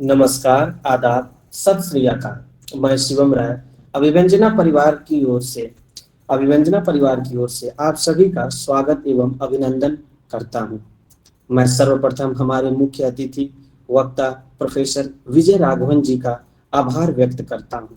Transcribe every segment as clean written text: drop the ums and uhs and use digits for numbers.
नमस्कार, आदाब, सत श्री अकाल। मैं शिवम राय अभिव्यंजना परिवार की ओर से आप सभी का स्वागत एवं अभिनंदन करता हूं। मैं सर्वप्रथम हमारे मुख्य अतिथि वक्ता प्रोफेसर विजय राघवन जी का आभार व्यक्त करता हूं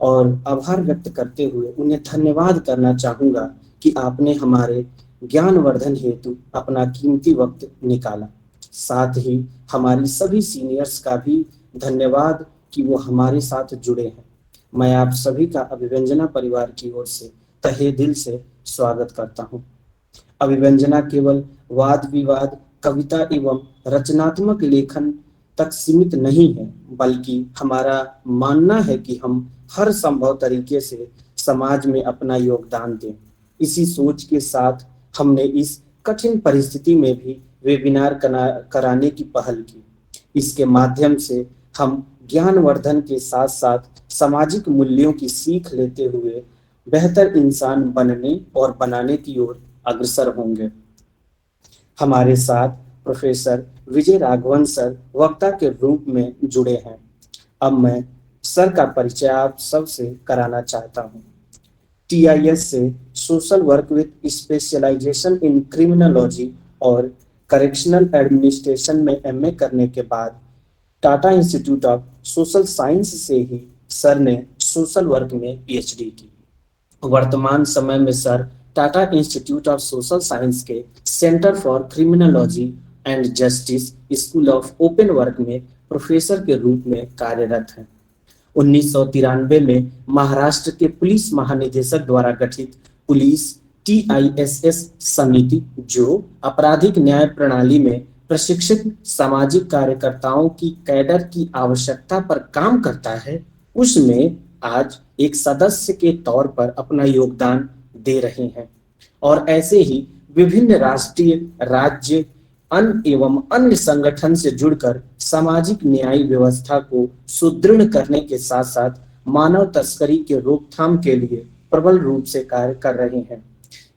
और आभार व्यक्त करते हुए उन्हें धन्यवाद करना चाहूंगा कि आपने हमारे ज्ञानवर्धन हेतु अपना कीमती वक्त निकाला। साथ ही हमारी सभी सीनियर्स का भी धन्यवाद कि वो हमारे साथ जुड़े हैं। मैं आप सभी का अभिव्यंजना परिवार की ओर से तहे दिल से स्वागत करता हूं। अभिव्यंजना केवल वाद विवाद, कविता एवं रचनात्मक लेखन तक सीमित नहीं है, बल्कि हमारा मानना है कि हम हर संभव तरीके से समाज में अपना योगदान दें। इसी सोच के साथ हमने इस कठिन परिस्थिति में भी वेबिनार कराने की पहल की। इसके माध्यम से हम ज्ञानवर्धन के साथ साथ सामाजिक मूल्यों की सीख लेते हुए बेहतर इंसान बनने और बनाने की ओर अग्रसर होंगे। हमारे साथ प्रोफेसर विजय राघवन सर वक्ता के रूप में जुड़े हैं। अब मैं सर का परिचय आप सबसे कराना चाहता हूँ। TIS से social work with specialisation in criminology और करेक्शनल एडमिनिस्ट्रेशन में MA करने के बाद Tata institute of social science से ही सर ने सोशल वर्क में PhD की। वर्तमान समय में sir Tata institute of social science के centre for criminology and justice school of open work में प्रोफेसर के रूप में कार्यरत हैं। 1993 में महाराष्ट्र के पुलिस महानिदेशक द्वारा गठित पुलिस TISS समिति, जो आपराधिक न्याय प्रणाली में प्रशिक्षित सामाजिक कार्यकर्ताओं की कैडर की आवश्यकता पर काम करता है, उसमें आज एक सदस्य के तौर पर अपना योगदान दे रहे हैं और ऐसे ही विभिन्न राष्ट्रीय, राज्य एवं अन्य संगठन से जुड़कर सामाजिक न्याय व्यवस्था को सुदृढ़ करने के साथ साथ मानव तस्करी के रोकथाम के लिए प्रबल रूप से कार्य कर रहे हैं।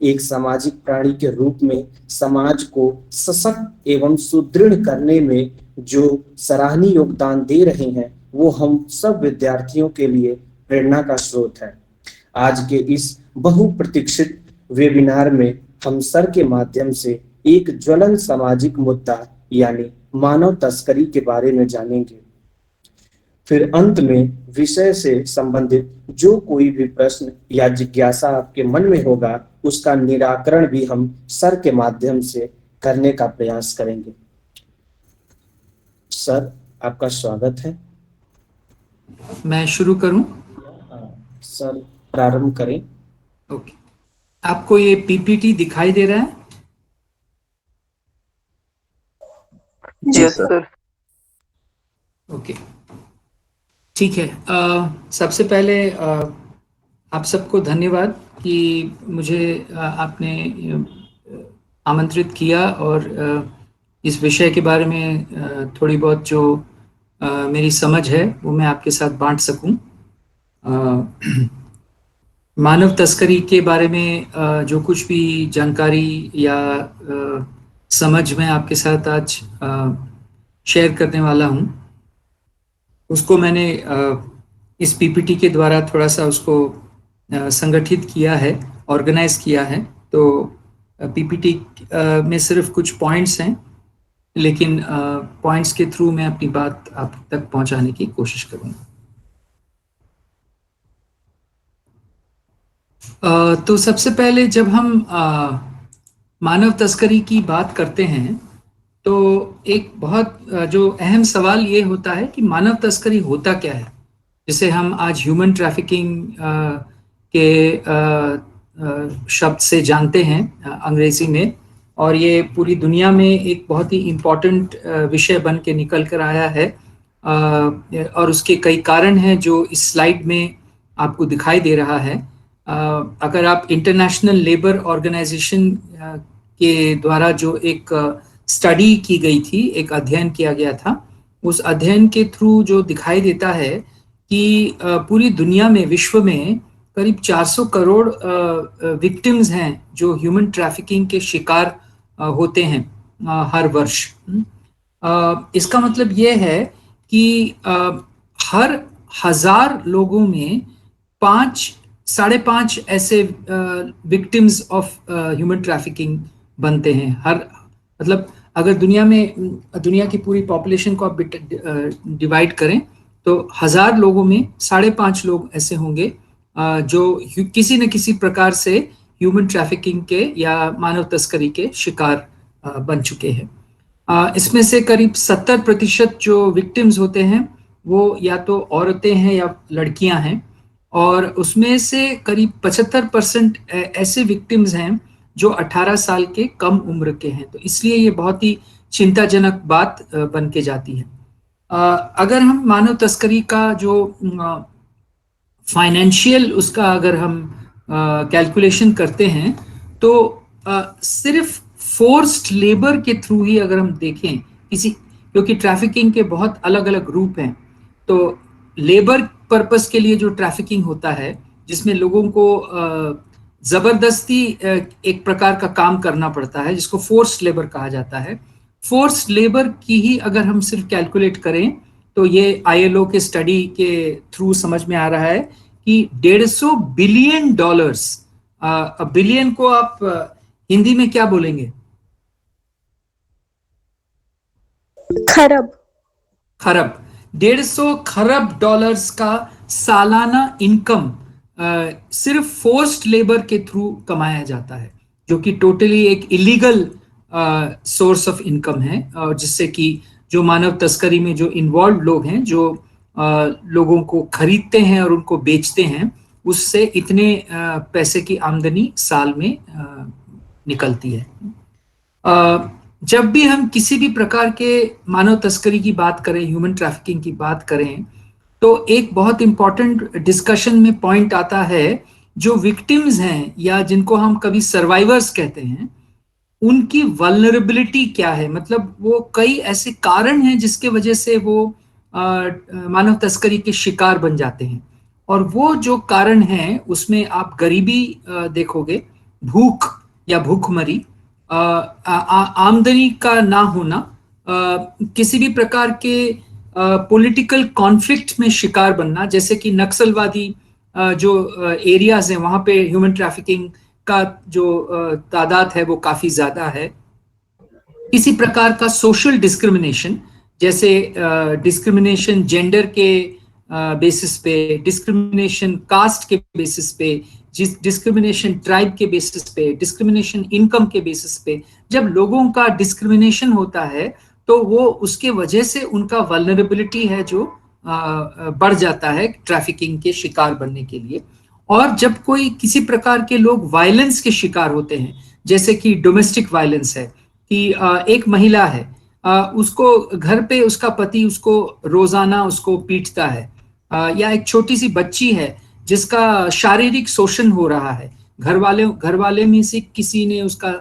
एक सामाजिक प्राणी के रूप में समाज को सशक्त एवं सुदृढ़ करने में जो सराहनीय योगदान दे रहे हैं, वो हम सब विद्यार्थियों के लिए प्रेरणा का स्रोत है। आज के इस बहुप्रतीक्षित वेबिनार में हम सर के माध्यम से एक ज्वलन सामाजिक मुद्दा यानी मानव तस्करी के बारे में जानेंगे। फिर अंत में विषय से संबंधित जो कोई भी प्रश्न या जिज्ञासा आपके मन में होगा, उसका निराकरण भी हम सर के माध्यम से करने का प्रयास करेंगे। सर, आपका स्वागत है। मैं शुरू करूं? सर, प्रारंभ करें। ओके। आपको ये PPT दिखाई दे रहा है? जी सर। ओके, ठीक है। सबसे पहले आप सबको धन्यवाद कि मुझे आपने आमंत्रित किया और इस विषय के बारे में थोड़ी बहुत जो मेरी समझ है वो मैं आपके साथ बांट सकूं। मानव तस्करी के बारे में जो कुछ भी जानकारी या समझ मैं आपके साथ आज शेयर करने वाला हूं, उसको मैंने इस PPT के द्वारा थोड़ा सा उसको संगठित किया है, ऑर्गेनाइज किया है। तो PPT में सिर्फ कुछ पॉइंट्स हैं, लेकिन पॉइंट्स के थ्रू मैं अपनी बात आप तक पहुंचाने की कोशिश करूंगा। तो सबसे पहले जब हम मानव तस्करी की बात करते हैं तो एक बहुत जो अहम सवाल ये होता है कि मानव तस्करी होता क्या है, जिसे हम आज ह्यूमन ट्रैफिकिंग के शब्द से जानते हैं अंग्रेजी में, और ये पूरी दुनिया में एक बहुत ही इम्पोर्टेंट विषय बन के निकल कर आया है। और उसके कई कारण हैं जो इस स्लाइड में आपको दिखाई दे रहा है। अगर आप इंटरनेशनल लेबर ऑर्गेनाइजेशन के द्वारा जो एक स्टडी की गई थी, एक अध्ययन किया गया था, उस अध्ययन के थ्रू जो दिखाई देता है कि पूरी दुनिया में, विश्व में करीब 400 करोड़ विक्टिम्स हैं जो ह्यूमन ट्रैफिकिंग के शिकार होते हैं हर वर्ष। इसका मतलब ये है कि हर 1000 लोगों में 5-5.5 ऐसे विक्टिम्स ऑफ ह्यूमन ट्रैफिकिंग बनते हैं। हर मतलब अगर दुनिया की पूरी पॉपुलेशन को आप डिवाइड करें तो 1000 लोगों में 5.5 लोग ऐसे होंगे जो किसी न किसी प्रकार से ह्यूमन ट्रैफिकिंग के या मानव तस्करी के शिकार बन चुके हैं। इसमें से करीब 70% जो विक्टिम्स होते हैं वो या तो औरतें हैं या लड़कियां हैं, और उसमें से करीब 75% ऐसे विक्टिम्स हैं जो 18 साल के कम उम्र के हैं। तो इसलिए ये बहुत ही चिंताजनक बात बन के जाती है। अगर हम मानव तस्करी का जो फाइनेंशियल उसका अगर हम कैलकुलेशन करते हैं तो सिर्फ फोर्स्ड लेबर के थ्रू ही अगर हम देखें किसी, क्योंकि ट्रैफिकिंग के बहुत अलग अलग रूप हैं, तो लेबर पर्पस के लिए जो ट्रैफिकिंग होता है जिसमें लोगों को जबरदस्ती एक प्रकार का काम करना पड़ता है जिसको फोर्स्ड लेबर कहा जाता है। फोर्स्ड लेबर की ही अगर हम सिर्फ कैलकुलेट करें तो ये ILO के स्टडी के थ्रू समझ में आ रहा है कि $150 बिलियन, बिलियन को आप हिंदी में क्या बोलेंगे? खरब। 150 खरब डॉलर्स का सालाना इनकम सिर्फ फोर्स्ड लेबर के थ्रू कमाया जाता है, जो कि टोटली एक इलीगल सोर्स ऑफ इनकम है, और जिससे कि जो मानव तस्करी में जो इन्वॉल्व लोग हैं, जो लोगों को खरीदते हैं और उनको बेचते हैं, उससे इतने पैसे की आमदनी साल में निकलती है। जब भी हम किसी भी प्रकार के मानव तस्करी की बात करें, ह्यूमन ट्रैफिकिंग की बात करें, तो एक बहुत इंपॉर्टेंट डिस्कशन में पॉइंट आता है, जो विक्टिम्स हैं या जिनको हम कभी सर्वाइवर्स कहते हैं, उनकी वल्नरेबिलिटी क्या है। मतलब वो कई ऐसे कारण हैं जिसके वजह से वो मानव तस्करी के शिकार बन जाते हैं, और वो जो कारण हैं उसमें आप गरीबी देखोगे, भूख या भूखमरी, आमदनी का ना होना, किसी भी प्रकार के पॉलिटिकल कॉन्फ्लिक्ट में शिकार बनना, जैसे कि नक्सलवादी जो एरियाज हैं वहां पे ह्यूमन ट्रैफिकिंग का जो तादाद है वो काफी ज्यादा है। किसी प्रकार का सोशल डिस्क्रिमिनेशन, जैसे डिस्क्रिमिनेशन जेंडर के बेसिस पे, डिस्क्रिमिनेशन कास्ट के बेसिस पे, डिस्क्रिमिनेशन ट्राइब के बेसिस पे, डिस्क्रिमिनेशन इनकम के बेसिस पे। जब लोगों का डिस्क्रिमिनेशन होता है तो वो उसके वजह से उनका वल्नरेबिलिटी है जो बढ़ जाता है ट्रैफिकिंग के शिकार बनने के लिए। और जब कोई किसी प्रकार के लोग वायलेंस के शिकार होते हैं, जैसे कि डोमेस्टिक वायलेंस है कि एक महिला है, उसको घर पे उसका पति उसको रोजाना उसको पीटता है, या एक छोटी सी बच्ची है जिसका शारीरिक शोषण हो रहा है, घर वाले में से किसी ने उसका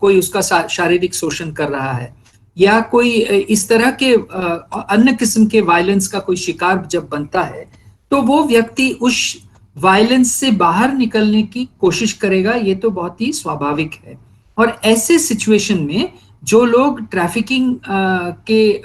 कोई उसका शारीरिक शोषण कर रहा है, या कोई इस तरह के अन्य किस्म के वायलेंस का कोई शिकार जब बनता है, तो वो व्यक्ति उस वायलेंस से बाहर निकलने की कोशिश करेगा। ये तो बहुत ही स्वाभाविक है। और ऐसे सिचुएशन में जो लोग ट्रैफिकिंग के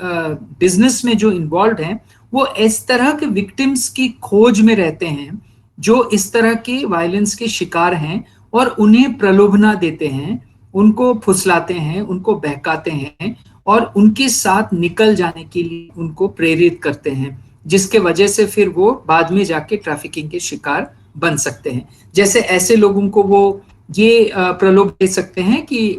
बिजनेस में जो इन्वॉल्व हैं, वो इस तरह के विक्टिम्स की खोज में रहते हैं जो इस तरह के वायलेंस के शिकार हैं, और उन्हें प्रलोभना देते हैं, उनको फुसलाते हैं, उनको बहकाते हैं, और उनके साथ निकल जाने के लिए उनको प्रेरित करते हैं, जिसके वजह से फिर वो बाद में जाके ट्रैफिकिंग के शिकार बन सकते हैं। जैसे ऐसे लोगों को वो ये प्रलोभ दे सकते हैं कि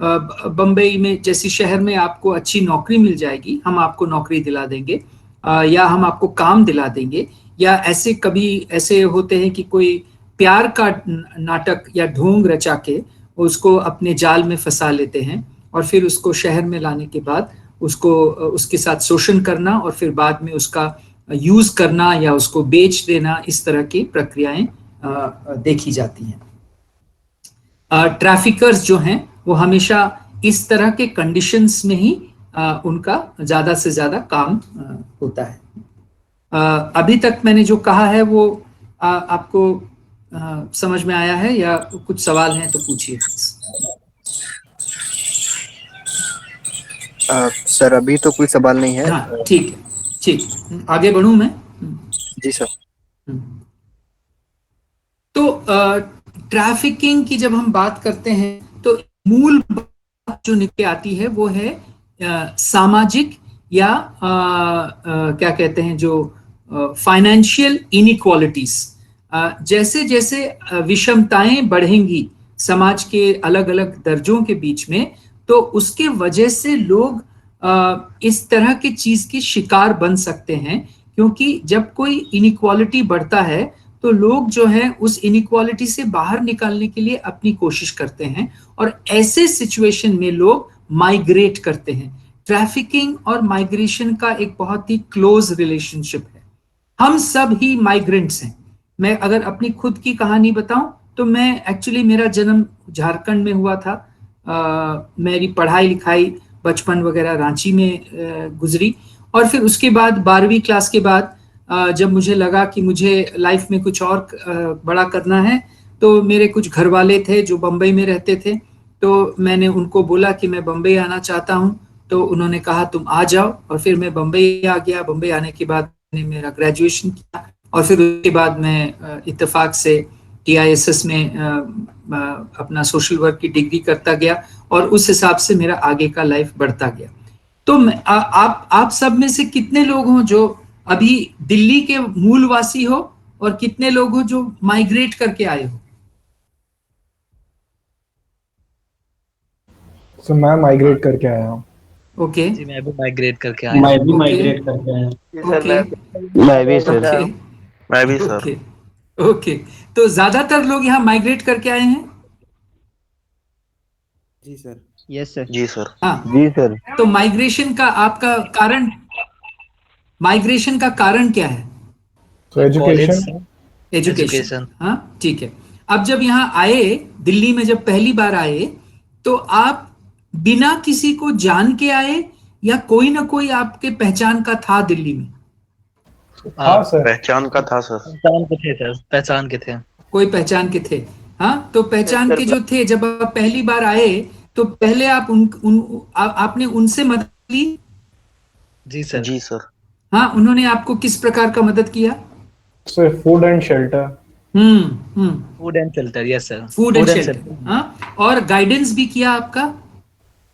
बम्बई में जैसी शहर में आपको अच्छी नौकरी मिल जाएगी, हम आपको नौकरी दिला देंगे, या हम आपको काम दिला देंगे, या ऐसे कभी ऐसे होते हैं कि कोई प्यार का नाटक या ढोंग रचा के उसको अपने जाल में फंसा लेते हैं, और फिर उसको शहर में लाने के बाद उसको उसके साथ शोषण करना, और फिर बाद में उसका यूज करना या उसको बेच देना, इस तरह की प्रक्रियाएं देखी जाती हैं। ट्रैफिकर्स जो हैं वो हमेशा इस तरह के कंडीशंस में ही उनका ज्यादा से ज्यादा काम होता है। अभी तक मैंने जो कहा है वो आपको समझ में आया है, या कुछ सवाल हैं तो पूछिए। सर अभी तो कोई सवाल नहीं है। हाँ ठीक है। ठीक, आगे बढ़ूं मैं। जी सर। तो ट्रैफिकिंग की जब हम बात करते हैं तो मूल बात जो निकल आती है वो है सामाजिक या क्या कहते हैं जो फाइनेंशियल इनइक्वालिटीज। जैसे जैसे विषमताएं बढ़ेंगी समाज के अलग अलग दर्जों के बीच में, तो उसके वजह से लोग इस तरह की चीज की शिकार बन सकते हैं। क्योंकि जब कोई इनइक्वालिटी बढ़ता है तो लोग जो है उस इनइक्वालिटी से बाहर निकालने के लिए अपनी कोशिश करते हैं, और ऐसे सिचुएशन में लोग माइग्रेट करते हैं। ट्रैफिकिंग और माइग्रेशन का एक बहुत ही क्लोज रिलेशनशिप है। हम सब ही माइग्रेंट्स हैं। मैं अगर अपनी खुद की कहानी बताऊं तो मैं एक्चुअली, मेरा जन्म झारखंड में हुआ था। मेरी पढ़ाई लिखाई बचपन वगैरह रांची में गुजरी, और फिर उसके बाद 12वीं क्लास के बाद जब मुझे लगा कि मुझे लाइफ में कुछ और बड़ा करना है, तो मेरे कुछ घर वाले थे जो बम्बई में रहते थे, तो मैंने उनको बोला कि मैं बम्बई आना चाहता हूँ। तो उन्होंने कहा तुम आ जाओ, और फिर मैं बम्बई आ गया। बम्बई आने के बाद मैंने मेरा ग्रेजुएशन किया, और फिर उसके बाद मैं इत्तेफाक से TISS में अपना सोशल वर्क की डिग्री करता गया, और उस हिसाब से मेरा आगे का लाइफ बढ़ता गया। तो आप सब में से कितने लोग हो जो अभी दिल्ली के मूलवासी हो, और कितने लोग हो जो माइग्रेट करके आए हो? सो मैं माइग्रेट करके आया हूँ। ओके, जी मैं भी माइग्रेट करके आया मैं हूँ। भी ओके, माइग्रेट करके आया हूँ। जी सर। ओके, मैं भी सर। ओके, मैं भी सर। Okay, okay. तो ज्यादातर लोग यहाँ माइग्रेट करके आए हैं? जी सर। Yes sir. जी सर। हाँ। जी सर। तो माइग्रेशन का आपका कारण, माइग्रेशन का कारण क्या है? तो एजुकेशन। एजुकेशन। एजुकेशन। हाँ, ठीक है। अब जब यहाँ आए, दिल्ली में जब पहली बार आए, तो आप बिना किसी को जान के आए, या कोई ना कोई आपके पहचान का था दिल्ली में? हाँ सर। पहचान का था सर। पहचान के थे सर, पहचान के थे। कोई पहचान के थे? हाँ, तो पहचान के जो थे, जब आप पहली बार आए तो पहले आप आपने उनसे मदद ली? जी सर। जी सर। हाँ, उन्होंने आपको किस प्रकार का मदद किया? Sir food and shelter. Hmm. Food and shelter. Yes sir. Food and shelter. हाँ, और गाइडेंस भी किया आपका?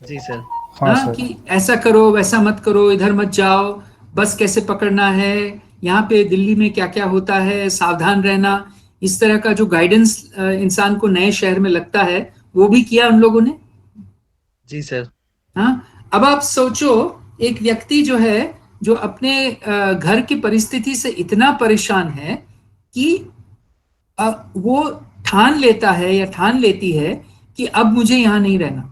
जी सर। हाँ हाँ, सर। कि ऐसा करो, वैसा मत करो, इधर मत जाओ, बस कैसे पकड़ना है, यहाँ पे दिल्ली में क्या क्या होता है, सावधान रहना। इस तरह का जो गाइडेंस इंसान को नए शहर में लगता है, वो भी किया उन लोगों ने? जी सर। हाँ। अब आप सोचो, एक व्यक्ति जो है, जो अपने घर की परिस्थिति से इतना परेशान है कि वो ठान लेता है या ठान लेती है कि अब मुझे यहाँ नहीं रहना,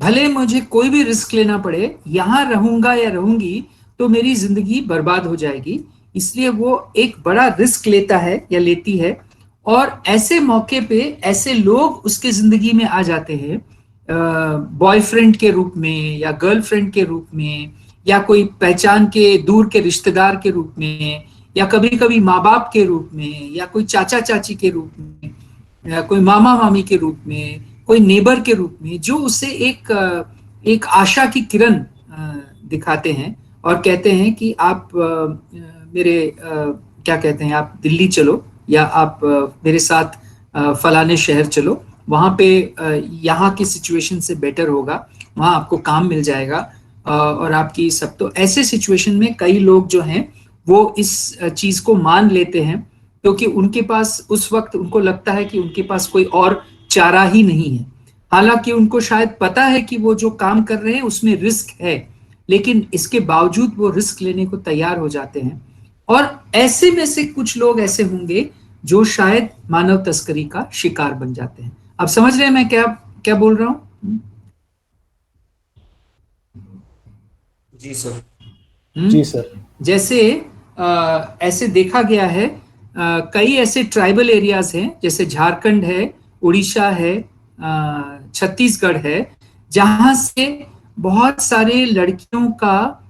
भले मुझे कोई भी रिस्क लेना पड़े, यहां रहूंगा या रहूंगी तो मेरी जिंदगी बर्बाद हो जाएगी। इसलिए वो एक बड़ा रिस्क लेता है या लेती है, और ऐसे मौके पे ऐसे लोग उसके जिंदगी में आ जाते हैं, बॉयफ्रेंड के रूप में या गर्लफ्रेंड के रूप में, या कोई पहचान के दूर के रिश्तेदार के रूप में, या कभी कभी माँ बाप के रूप में, या कोई चाचा चाची के रूप में, या कोई मामा मामी के रूप में, कोई नेबर के रूप में, जो उसे एक आशा की किरण दिखाते हैं, और कहते हैं कि आप मेरे क्या कहते हैं, आप दिल्ली चलो, या आप मेरे साथ फलाने शहर चलो, वहां पे यहाँ की सिचुएशन से बेटर होगा, वहां आपको काम मिल जाएगा, और आपकी सब। तो ऐसे सिचुएशन में कई लोग जो हैं वो इस चीज को मान लेते हैं, क्योंकि उनके पास उस वक्त उनको लगता है कि उनके पास कोई और चारा ही नहीं है। हालांकि उनको शायद पता है कि वो जो काम कर रहे हैं उसमें रिस्क है, लेकिन इसके बावजूद वो रिस्क लेने को तैयार हो जाते हैं। और ऐसे में से कुछ लोग ऐसे होंगे जो शायद मानव तस्करी का शिकार बन जाते हैं। अब समझ रहे हैं मैं क्या क्या बोल रहा हूं? जी सर। जी सर। जैसे ऐसे देखा गया है, कई ऐसे ट्राइबल एरियाज हैं, जैसे झारखंड है, उड़ीसा है, छत्तीसगढ़ है, जहां से बहुत सारे लड़कियों का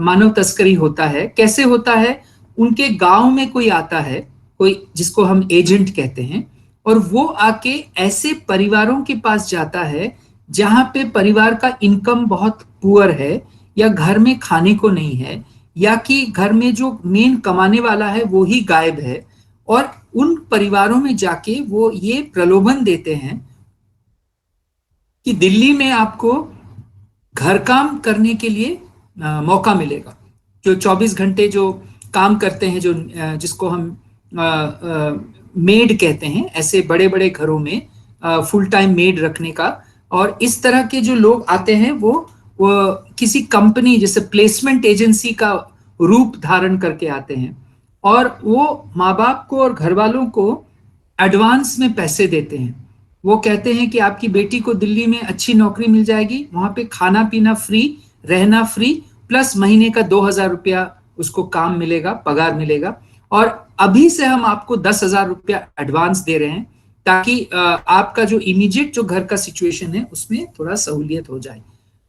मानव तस्करी होता है। कैसे होता है? उनके गांव में कोई आता है, कोई जिसको हम एजेंट कहते हैं, और वो आके ऐसे परिवारों के पास जाता है जहां पे परिवार का इनकम बहुत पुअर है, या घर में खाने को नहीं है, या कि घर में जो मेन कमाने वाला है वो ही गायब है, और उन परिवारों में जाके वो ये प्रलोभन देते हैं कि दिल्ली में आपको घर काम करने के लिए मौका मिलेगा। जो 24 घंटे जो काम करते हैं, जो जिसको हम मेड कहते हैं, ऐसे बड़े बड़े घरों में फुल टाइम मेड रखने का, और इस तरह के जो लोग आते हैं वो किसी कंपनी जैसे प्लेसमेंट एजेंसी का रूप धारण करके आते हैं, और वो माँ बाप को और घर वालों को एडवांस में पैसे देते हैं। वो कहते हैं कि आपकी बेटी को दिल्ली में अच्छी नौकरी मिल जाएगी, वहां पे खाना पीना फ्री, रहना फ्री, प्लस महीने का 2,000 रुपया उसको काम मिलेगा, पगार मिलेगा, और अभी से हम आपको 10,000 रुपया एडवांस दे रहे हैं ताकि आपका जो इमीडिएट जो घर का सिचुएशन है उसमें थोड़ा सहूलियत हो जाए।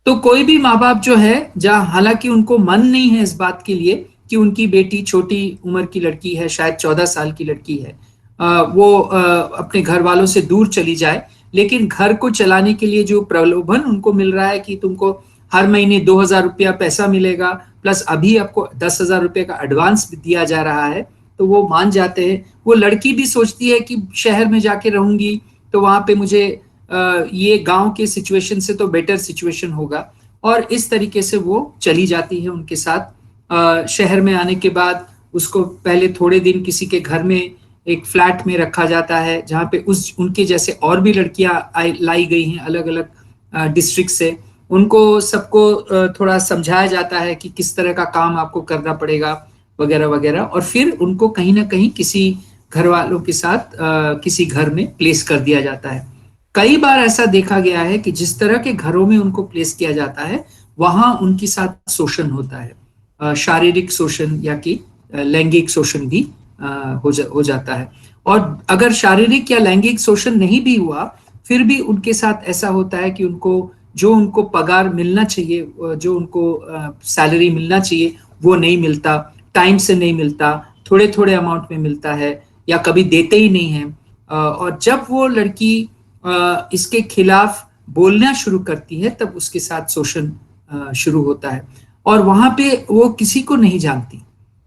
तो कोई भी माँ बाप जो है, जहाँ हालांकि उनको मन नहीं है इस बात के लिए कि उनकी बेटी छोटी उम्र की लड़की है, शायद 14 साल की लड़की है, वो अपने घर वालों से दूर चली जाए, लेकिन घर को चलाने के लिए जो प्रलोभन उनको मिल रहा है कि तुमको हर महीने 2,000 रुपया पैसा मिलेगा, प्लस अभी आपको 10,000 रुपये का एडवांस भी दिया जा रहा है, तो वो मान जाते हैं। वो लड़की भी सोचती है कि शहर में जाके रहूंगी तो वहां पे मुझे ये गांव के सिचुएशन से तो बेटर सिचुएशन होगा, और इस तरीके से वो चली जाती है उनके साथ। शहर में आने के बाद उसको पहले थोड़े दिन किसी के घर में एक फ्लैट में रखा जाता है, जहाँ पे उनके जैसे और भी लड़कियां लाई गई हैं अलग अलग डिस्ट्रिक्ट से। उनको सबको थोड़ा समझाया जाता है कि किस तरह का काम आपको करना पड़ेगा वगैरह वगैरह, और फिर उनको कहीं ना कहीं किसी घर वालों के साथ किसी घर में प्लेस कर दिया जाता है। कई बार ऐसा देखा गया है कि जिस तरह के घरों में उनको प्लेस किया जाता है वहां उनके साथ शोषण होता है, शारीरिक शोषण या कि लैंगिक शोषण भी हो जाता है। और अगर शारीरिक या लैंगिक शोषण नहीं भी हुआ, फिर भी उनके साथ ऐसा होता है कि उनको पगार मिलना चाहिए, जो उनको सैलरी मिलना चाहिए वो नहीं मिलता, टाइम से नहीं मिलता, थोड़े थोड़े अमाउंट में मिलता है, या कभी देते ही नहीं है। और जब वो लड़की इसके खिलाफ बोलना शुरू करती है तब उसके साथ शोषण शुरू होता है, और वहां पे वो किसी को नहीं जानती,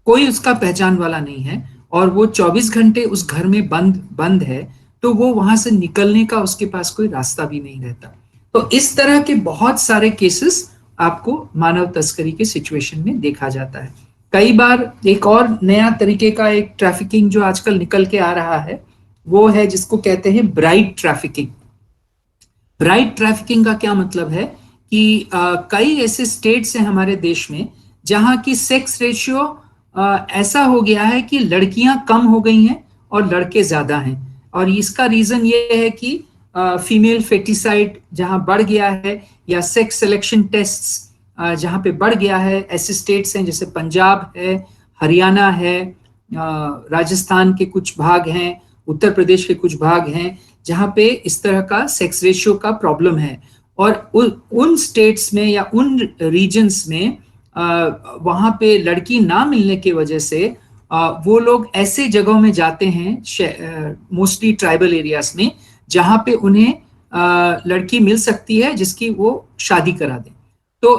कोई उसका पहचान वाला नहीं है, और वो 24 घंटे उस घर में बंद है, तो वो वहां से निकलने का उसके पास कोई रास्ता भी नहीं रहता। तो इस तरह के बहुत सारे केसेस आपको मानव तस्करी के सिचुएशन में देखा जाता है। कई बार एक और नया तरीके का एक ट्रैफिकिंग जो आजकल निकल के आ रहा है वो है जिसको कहते हैं ब्राइड ट्रैफिकिंग। ब्राइड ट्रैफिकिंग का क्या मतलब है कि कई ऐसे स्टेट्स हैं हमारे देश में जहां की सेक्स रेशियो ऐसा हो गया है कि लड़कियां कम हो गई हैं और लड़के ज्यादा हैं, और इसका रीजन ये है कि फीमेल फेटिसाइड जहां बढ़ गया है, या सेक्स सिलेक्शन टेस्ट्स जहां पे बढ़ गया है। ऐसे स्टेट्स हैं जैसे पंजाब है, हरियाणा है, राजस्थान के कुछ भाग हैं, उत्तर प्रदेश के कुछ भाग हैं जहां पे इस तरह का सेक्स रेशियो का प्रॉब्लम है, और उन स्टेट्स में या उन रीजन्स में वहां पे लड़की ना मिलने की वजह से वो लोग ऐसे जगहों में जाते हैं, मोस्टली ट्राइबल एरियाज में, जहां पे उन्हें लड़की मिल सकती है जिसकी वो शादी करा दें। तो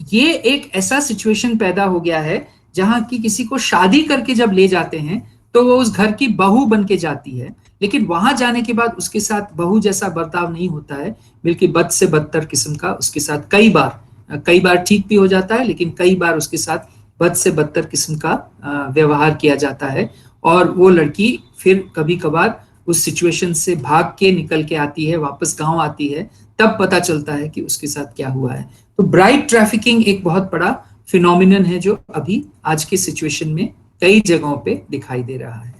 ये एक ऐसा सिचुएशन पैदा हो गया है जहां की किसी को शादी करके जब ले जाते हैं तो वो उस घर की बहू बन के जाती है, लेकिन वहां जाने के बाद उसके साथ बहू जैसा बर्ताव नहीं होता है, बल्कि बद से बदतर किस्म का उसके साथ कई बार ठीक भी हो जाता है, लेकिन कई बार उसके साथ बद से बदतर किस्म का व्यवहार किया जाता है, और वो लड़की फिर कभी कभार उस सिचुएशन से भाग के निकल के आती है, वापस गांव आती है, तब पता चलता है कि उसके साथ क्या हुआ है। तो ब्राइड ट्रैफिकिंग एक बहुत बड़ा फिनोमिनन है जो अभी आज के सिचुएशन में कई जगहों पे दिखाई दे रहा है।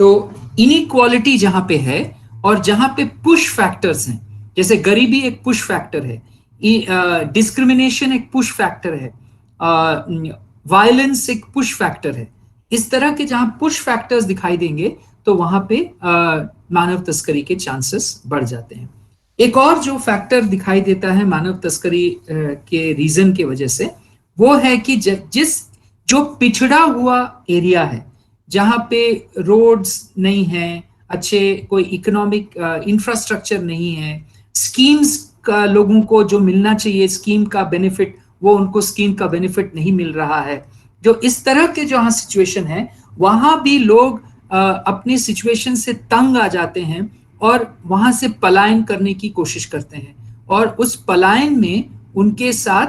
तो इनइक्वालिटी जहां पे है और जहां पे पुश फैक्टर्स हैं, जैसे गरीबी एक पुश फैक्टर है, डिस्क्रिमिनेशन एक पुश फैक्टर है, वायलेंस एक पुश फैक्टर है, इस तरह के जहां पुश फैक्टर्स दिखाई देंगे तो वहां पे मानव तस्करी के चांसेस बढ़ जाते हैं। एक और जो फैक्टर दिखाई देता है मानव तस्करी के रीजन की वजह से, वो है कि जो पिछड़ा हुआ एरिया है, जहां पे रोड्स नहीं है, अच्छे कोई इकोनॉमिक इंफ्रास्ट्रक्चर नहीं है, स्कीम्स का लोगों को जो मिलना चाहिए स्कीम का बेनिफिट वो उनको स्कीम का बेनिफिट नहीं मिल रहा है। जो इस तरह के जहाँ सिचुएशन है वहां भी लोग अपनी सिचुएशन से तंग आ जाते हैं और वहां से पलायन करने की कोशिश करते हैं, और उस पलायन में उनके साथ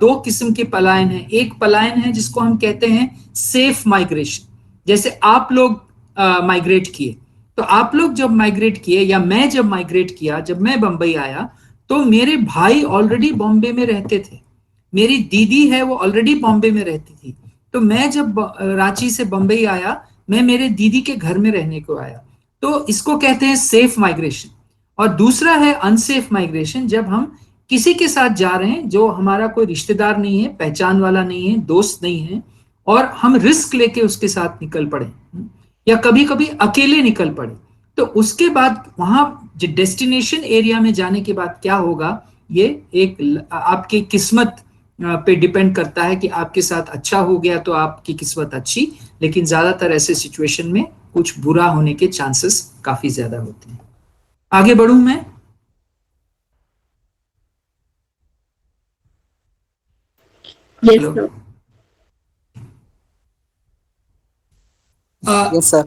दो किस्म के पलायन हैं। एक पलायन है जिसको हम कहते हैं सेफ माइग्रेशन, जैसे आप लोग माइग्रेट किए, तो आप लोग जब माइग्रेट किए या मैं जब माइग्रेट किया, जब मैं बंबई आया तो मेरे भाई ऑलरेडी बॉम्बे में रहते थे, मेरी दीदी है वो ऑलरेडी बॉम्बे में रहती थी, तो मैं जब रांची से बंबई आया मैं मेरे दीदी के घर में रहने को आया। तो इसको कहते हैं सेफ माइग्रेशन। और दूसरा है अनसेफ माइग्रेशन, जब हम किसी के साथ जा रहे हैं जो हमारा कोई रिश्तेदार नहीं है, पहचान वाला नहीं है, दोस्त नहीं है, और हम रिस्क लेके उसके साथ निकल पड़े या कभी कभी अकेले निकल पड़े। तो उसके बाद वहां डेस्टिनेशन एरिया में जाने के बाद क्या होगा, ये एक आपकी किस्मत पे डिपेंड करता है कि आपके साथ अच्छा हो गया तो आपकी किस्मत अच्छी, लेकिन ज्यादातर ऐसे सिचुएशन में कुछ बुरा होने के चांसेस काफी ज्यादा होते हैं। आगे बढ़ूं मैं? Yes, sir. Yes sir.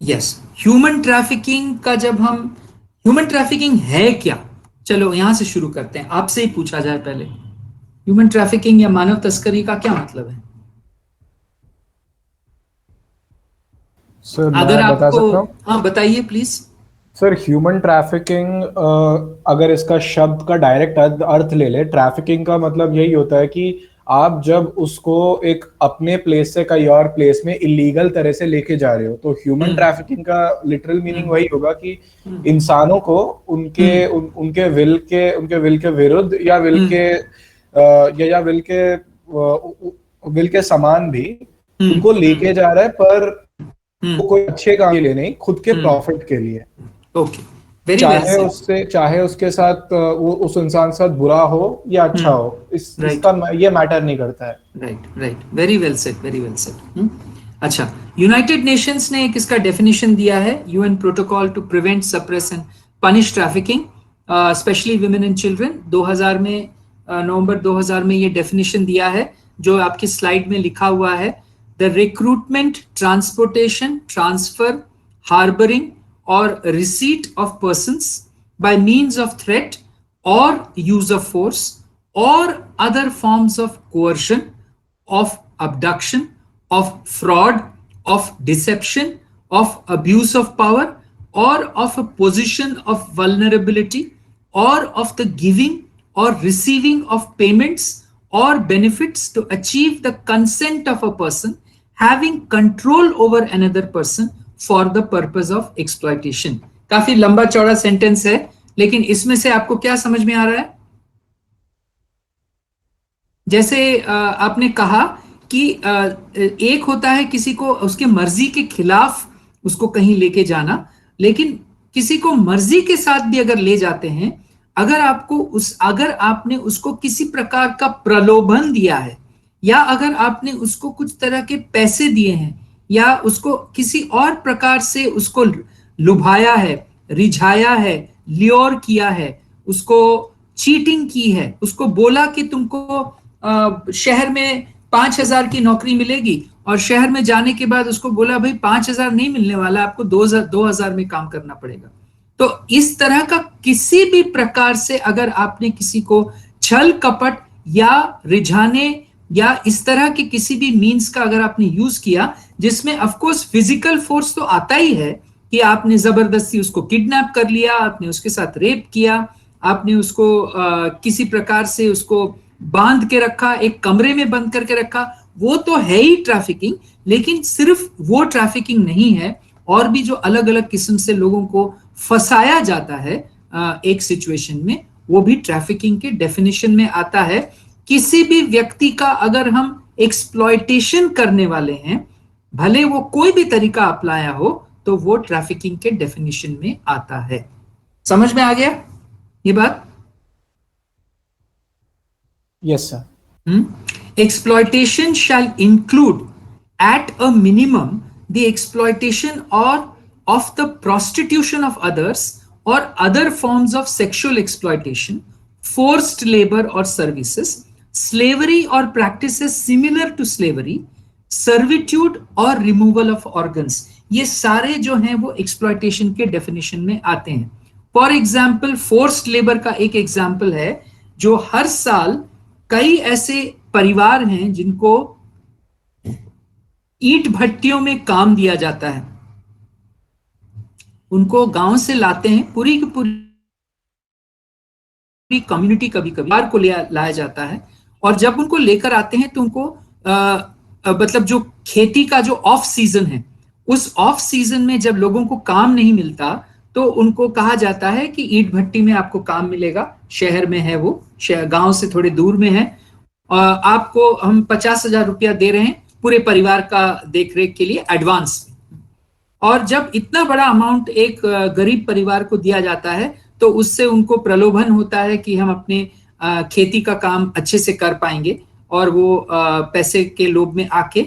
Yes, human trafficking का जब हम, ह्यूमन ट्रैफिकिंग है क्या, चलो यहां से शुरू करते हैं, आपसे ही पूछा जाए पहले, ह्यूमन ट्रैफिकिंग या मानव तस्करी का क्या मतलब है? सर अगर मैं बता आपको, सकता हूँ? हाँ बताइए प्लीज। सर ह्यूमन ट्रैफिकिंग, अगर इसका शब्द का डायरेक्ट अर्थ ले ले, ट्रैफिकिंग का मतलब यही होता है कि आप जब उसको एक अपने प्लेस से कहीं और प्लेस में इलीगल तरह से लेके जा रहे हो, तो ह्यूमन ट्रैफिकिंग का लिटरल मीनिंग वही होगा कि इंसानों को उनके विल के विरुद्ध या विल के समान भी उनको लेके जा रहा है, पर वो कोई अच्छे काम के लिए नहीं, खुद के प्रॉफिट के लिए। Okay, very well. चाहे उसके साथ वो उस इंसान के साथ बुरा हो या अच्छा हो, इसका ये मैटर नहीं करता है। Right, very well said, very well said. अच्छा, यूनाइटेड नेशंस ने एक इसका डेफिनेशन दिया है, UN protocol to prevent, suppress and punish trafficking especially women and children. 2000 में, नवंबर 2000 में ये डेफिनेशन दिया है जो आपकी स्लाइड में लिखा हुआ है। The recruitment, transportation, transfer, harboring or receipt of persons by means of threat or use of force or other forms of coercion, of abduction, of fraud, of deception, of abuse of power, or of a position of vulnerability, or of the giving or receiving of payments or benefits to achieve the consent of a person having control over another person for the purpose of exploitation। काफी लंबा चौड़ा sentence है, लेकिन इसमें से आपको क्या समझ में आ रहा है? जैसे आपने कहा कि एक होता है किसी को उसके मर्जी के खिलाफ उसको कहीं लेके जाना, लेकिन किसी को मर्जी के साथ भी अगर ले जाते हैं, अगर आपने उसको किसी प्रकार का प्रलोभन दिया है, या अगर आपने उसको कुछ तरह के पैसे दिए हैं, या उसको किसी और प्रकार से उसको लुभाया है, रिझाया है, ल्योर किया है, उसको चीटिंग की है, उसको बोला कि तुमको शहर में 5,000 की नौकरी मिलेगी, और शहर में जाने के बाद उसको बोला भाई 5,000 नहीं मिलने वाला, आपको 2,000 में काम करना पड़ेगा। तो इस तरह का किसी भी प्रकार से अगर आपने किसी को छल कपट या रिझाने या इस तरह के किसी भी मीन्स का अगर आपने यूज किया, जिसमें ऑफ कोर्स फिजिकल फोर्स तो आता ही है कि आपने जबरदस्ती उसको किडनैप कर लिया, आपने उसके साथ रेप किया, आपने उसको किसी प्रकार से उसको बांध के रखा, एक कमरे में बंद करके रखा, वो तो है ही ट्रैफिकिंग। लेकिन सिर्फ वो ट्रैफिकिंग नहीं है, और भी जो अलग अलग किस्म से लोगों को फंसाया जाता है एक सिचुएशन में, वो भी ट्रैफिकिंग के डेफिनेशन में आता है। किसी भी व्यक्ति का अगर हम एक्सप्लॉयटेशन करने वाले हैं, भले वो कोई भी तरीका अपनाया हो, तो वो ट्रैफिकिंग के डेफिनेशन में आता है। समझ में आ गया ये बात? Yes sir. Exploitation shall include at a minimum the exploitation or of the prostitution of others or other forms of sexual exploitation, forced labor or services, slavery और practices similar to slavery, servitude और removal of organs, ये सारे जो हैं वो exploitation के definition में आते हैं। फॉर एग्जाम्पल फोर्स्ड लेबर का एक एग्जाम्पल है, जो हर साल कई ऐसे परिवार हैं जिनको ईंट भट्टियों में काम दिया जाता है, उनको गांव से लाते हैं, पूरी की पूरी कम्युनिटी कभी कभी को लाया जाता है, और जब उनको लेकर आते हैं तो उनको मतलब जो खेती का जो ऑफ सीजन है, उस ऑफ सीजन में जब लोगों को काम नहीं मिलता तो उनको कहा जाता है कि ईंट भट्टी में आपको काम मिलेगा, शहर में है वो, गांव से थोड़े दूर में है, आपको हम 50,000 रुपया दे रहे हैं पूरे परिवार का देखरेख के लिए एडवांस। और जब इतना बड़ा अमाउंट एक गरीब परिवार को दिया जाता है तो उससे उनको प्रलोभन होता है कि हम अपने खेती का काम अच्छे से कर पाएंगे, और वो पैसे के लोभ में आके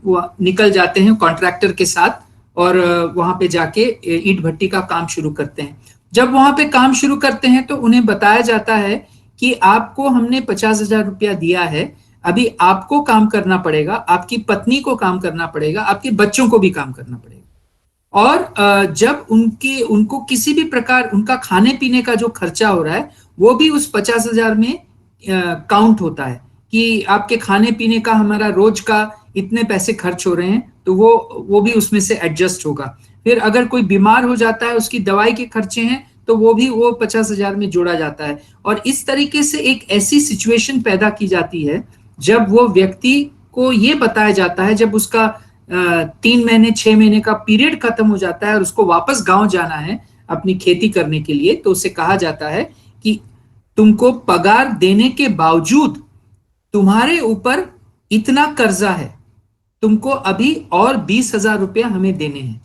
वो निकल जाते हैं कॉन्ट्रैक्टर के साथ और वहां पे जाके ईंट भट्टी का काम शुरू करते हैं। जब वहां पे काम शुरू करते हैं तो उन्हें बताया जाता है कि आपको हमने 50,000 रुपया दिया है, अभी आपको काम करना पड़ेगा, आपकी पत्नी को काम करना पड़ेगा, आपके बच्चों को भी काम करना पड़ेगा, और जब उनको किसी भी प्रकार उनका खाने पीने का जो खर्चा हो रहा है वो भी उस 50,000 में काउंट होता है कि आपके खाने पीने का हमारा रोज का इतने पैसे खर्च हो रहे हैं, तो वो भी उसमें से एडजस्ट होगा। फिर अगर कोई बीमार हो जाता है, उसकी दवाई के खर्चे हैं, तो वो भी 50,000 में जोड़ा जाता है। और इस तरीके से एक ऐसी सिचुएशन पैदा की जाती है जब वो व्यक्ति को ये बताया जाता है, जब उसका 3 महीने 6 महीने का पीरियड खत्म हो जाता है और उसको वापस गांव जाना है अपनी खेती करने के लिए, तो उसे कहा जाता है कि तुमको पगार देने के बावजूद तुम्हारे ऊपर इतना कर्जा है, तुमको अभी और 20,000 रुपया हमें देने हैं,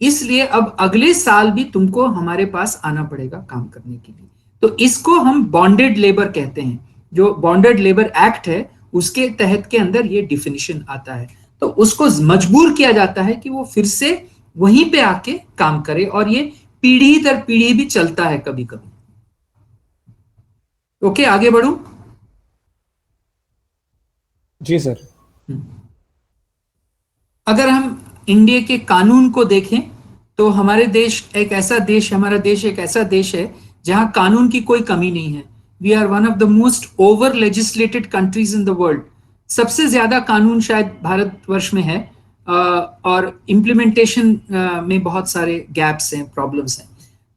इसलिए अब अगले साल भी तुमको हमारे पास आना पड़ेगा काम करने के लिए। तो इसको हम बॉन्डेड लेबर कहते हैं। जो बॉन्डेड लेबर एक्ट है उसके तहत के अंदर ये डिफिनिशन आता है, तो उसको मजबूर किया जाता है कि वो फिर से वहीं पे आके काम करे, और ये पीढ़ी दर पीढ़ी भी चलता है कभी कभी। ओके, आगे बढ़ूं? जी सर। अगर हम इंडिया के कानून को देखें तो हमारा देश एक ऐसा देश है जहां कानून की कोई कमी नहीं है। We are one of the most over legislated countries in the world. सबसे ज्यादा कानून शायद भारतवर्ष में है, और इम्प्लीमेंटेशन में बहुत सारे गैप्स हैं, प्रॉब्लम्स हैं।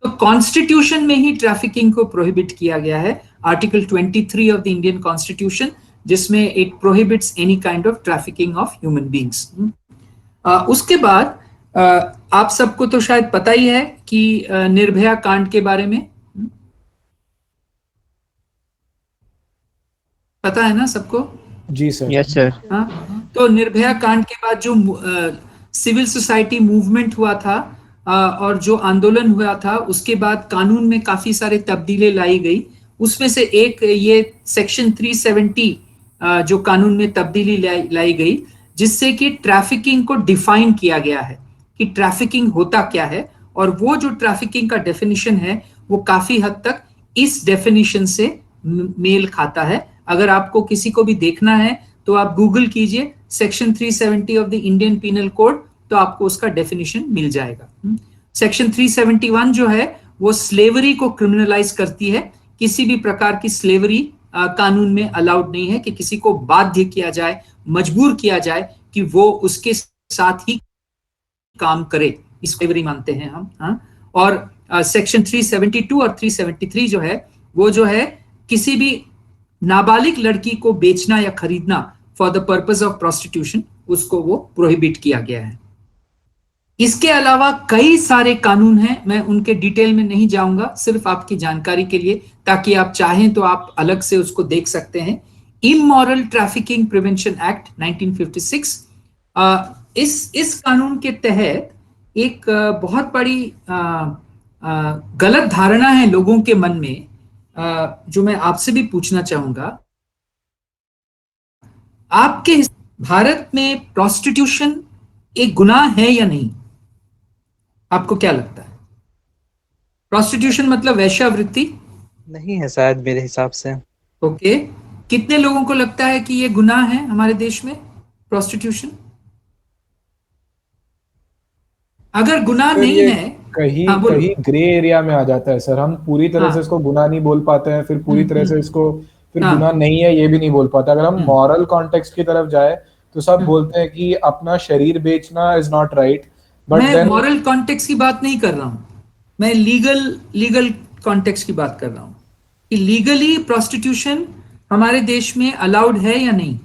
तो कॉन्स्टिट्यूशन में ही ट्रैफिकिंग को प्रोहिबिट किया गया है, article 23 of the Indian constitution, जिसमें it prohibits any kind of trafficking of human beings. उसके बाद आप सबको तो शायद पता ही है कि निर्भया कांड के बारे में पता है ना सबको? जी सर। Yes sir. हाँ, तो निर्भया कांड के बाद जो सिविल सोसाइटी मूवमेंट हुआ था और जो आंदोलन हुआ था, उसके बाद कानून में काफी सारे तब्दीली लाई गई। उसमें से एक ये सेक्शन 370 जो कानून में तब्दीली लाई गई, जिससे कि ट्रैफिकिंग को डिफाइन किया गया है कि ट्रैफिकिंग होता क्या है, और वो जो ट्रैफिकिंग का डेफिनेशन है वो काफी हद तक इस डेफिनेशन से मेल खाता है। अगर आपको किसी को भी देखना है तो आप गूगल कीजिए section 370 of the Indian penal code, तो आपको उसका डेफिनेशन मिल जाएगा। सेक्शन 371 जो है वो स्लेवरी को क्रिमिनलाइज करती है। किसी भी प्रकार की स्लेवरी कानून में अलाउड नहीं है कि किसी को बाध्य किया जाए, मजबूर किया जाए कि वो उसके साथ ही काम करे, इस स्लेवरी मानते हैं हम। और सेक्शन 372 और 373 जो है वो जो है किसी भी नाबालिग लड़की को बेचना या खरीदना for the purpose of prostitution, उसको वो प्रोहिबिट किया गया है। इसके अलावा कई सारे कानून हैं, मैं उनके डिटेल में नहीं जाऊंगा, सिर्फ आपकी जानकारी के लिए, ताकि आप चाहें तो आप अलग से उसको देख सकते हैं। इमोरल ट्रैफिकिंग प्रिवेंशन एक्ट 1956, इस कानून के तहत एक बहुत बड़ी गलत धारणा है लोगों के मन में, जो मैं आपसे भी पूछना चाहूंगा। आपके भारत में प्रोस्टिट्यूशन एक गुनाह है या नहीं? आपको क्या लगता है? प्रोस्टिट्यूशन मतलब वेश्यावृत्ति? नहीं है शायद मेरे हिसाब से। ओके, कितने लोगों को लगता है कि ये गुनाह है हमारे देश में प्रोस्टिट्यूशन? अगर गुनाह फिर नहीं ये है, कहीं हाँ बोलो। कहीं ग्रे एरिया में आ जाता है सर। हम पूरी तरह से हाँ, इसको गुनाह नहीं बोल पाते हैं, फिर पूरी तरह से इसको फिर गुनाह हाँ, नहीं है ये भी नहीं बोल पाते। अगर हम मॉरल कॉन्टेक्स्ट की तरफ जाए तो सब बोलते हैं कि अपना शरीर बेचना इज नॉट राइट, बट मैं देन मॉरल कॉन्टेक्स्ट की बात नहीं कर रहा हूं, मैं लीगल कॉन्टेक्स्ट की बात कर रहा हूं कि लीगली प्रोस्टिट्यूशन हमारे देश में अलाउड है या नहीं?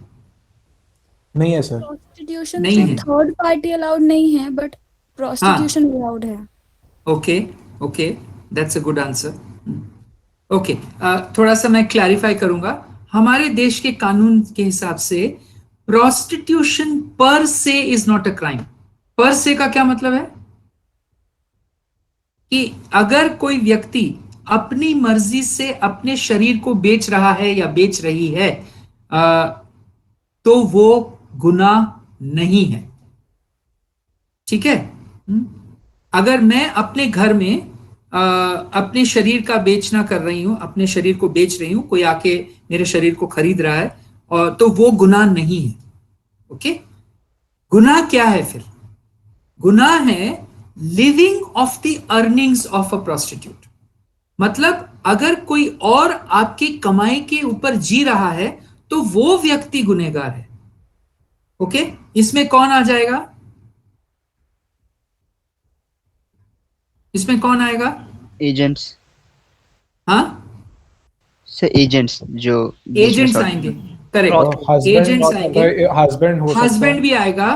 नहीं है सर। प्रोस्टिट्यूशन नहीं सिर्फ है। थर्ड पार्टी अलाउड नहीं है, बट हाँ, प्रोस्टिट्यूशन अलाउड है। Okay, okay, that's a good answer. Okay, थोड़ा सा मैं क्लैरिफाई करूंगा। हमारे देश के कानून के हिसाब से प्रोस्टिट्यूशन पर से इज नॉट अ क्राइम। पर से का क्या मतलब है कि अगर कोई व्यक्ति अपनी मर्जी से अपने शरीर को बेच रहा है या बेच रही है, तो वो गुनाह नहीं है। ठीक है? अगर मैं अपने घर में अपने शरीर का बेचना कर रही हूं, अपने शरीर को बेच रही हूं, कोई आके मेरे शरीर को खरीद रहा है, और तो वो गुनाह नहीं है। ओके, गुनाह क्या है फिर? गुनाह है living of the earnings of a prostitute. मतलब अगर कोई और आपकी कमाई के ऊपर जी रहा है तो वो व्यक्ति गुनहगार है। ओके, इसमें कौन आ जाएगा? इसमें कौन आएगा? एजेंट्स हाँ, से, एजेंट्स जो बीच में एजेंट्स सौदा आएंगे। करते करेक्ट, हस्बैंड, एजेंट्स आएंगे। हस्बैंड हो सकता हस्बैंड है, भी आएगा,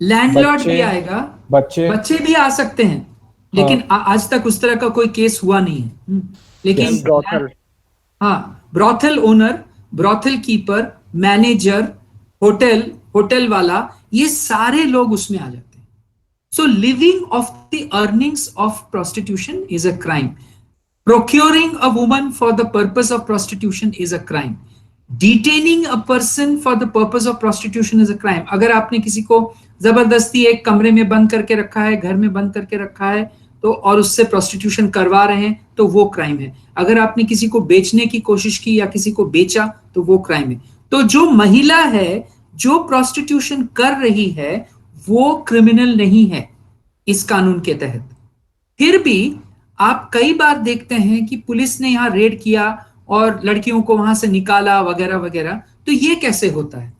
लैंडलॉर्ड बच्चे भी आएगा, बच्चे बच्चे भी आ सकते हैं। लेकिन हाँ आज तक उस तरह का कोई केस हुआ नहीं है। लेकिन यस। ब्रॉथल। हाँ, brothel owner, brothel keeper, manager, hotel hotel वाला, ये सारे लोग उसमें आ जाते हैं। So living of the earnings of prostitution is a crime. Procuring a woman for the purpose of prostitution is a crime. Detaining a person for the purpose of prostitution is a crime. अगर आपने किसी को जबरदस्ती एक कमरे में बंद करके रखा है, घर में बंद करके रखा है, तो और उससे प्रोस्टिट्यूशन करवा रहे हैं तो वो क्राइम है। अगर आपने किसी को बेचने की कोशिश की या किसी को बेचा तो वो क्राइम है। तो जो महिला है जो प्रोस्टिट्यूशन कर रही है वो क्रिमिनल नहीं है इस कानून के तहत। फिर भी आप कई बार देखते हैं कि पुलिस ने यहां रेड किया और लड़कियों को वहां से निकाला वगैरह वगैरह। तो ये कैसे होता है?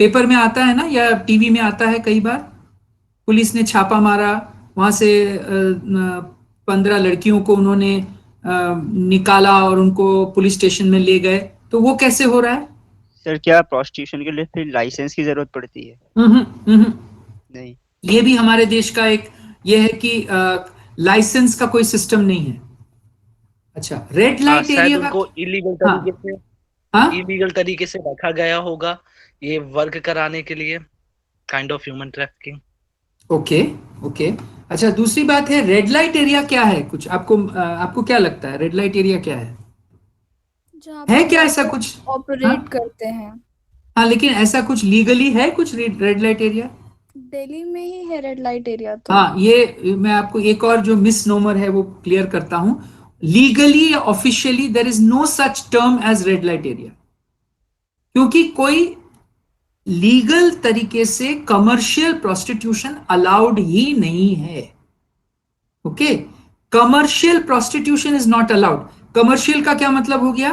पेपर में आता है ना या टीवी में आता है, कई बार पुलिस ने छापा मारा, वहां से 15 लड़कियों को उन्होंने निकाला और उनको पुलिस स्टेशन में ले गए। तो वो कैसे हो रहा है? सर क्या प्रोस्टिट्यूशन के लिए फिर लाइसेंस की जरूरत पड़ती है? हम्म, हम्म। नहीं। ये भी हमारे देश का एक ये है कि लाइसेंस का कोई सिस्टम नहीं है। अच्छा, रेड हाँ, लाइट शायद एरिया का? उनको इलीगल हाँ, तरीके से हाँ, इलीगल तरीके से रखा गया होगा, ये वर्क कराने के लिए, kind of human trafficking. Okay, okay. अच्छा, दूसरी बात है रेड लाइट एरिया क्या है? कुछ आपको क्या लगता है रेड लाइट एरिया क्या जहाँ है पे क्या ऐसा कुछ? हाँ, ऑपरेट करते हैं। हाँ, लेकिन ऐसा कुछ लीगली है कुछ रेड लाइट एरिया? दिल्ली में ही है रेड लाइट एरिया तो। हाँ, ये मैं आपको एक और जो मिस नोमर है वो क्लियर करता हूं। लीगली या officially there is no such term as red light area, क्योंकि कोई लीगल तरीके से कमर्शियल प्रोस्टिट्यूशन अलाउड ही नहीं है। Okay, commercial prostitution is not allowed. Commercial का क्या मतलब हो गया?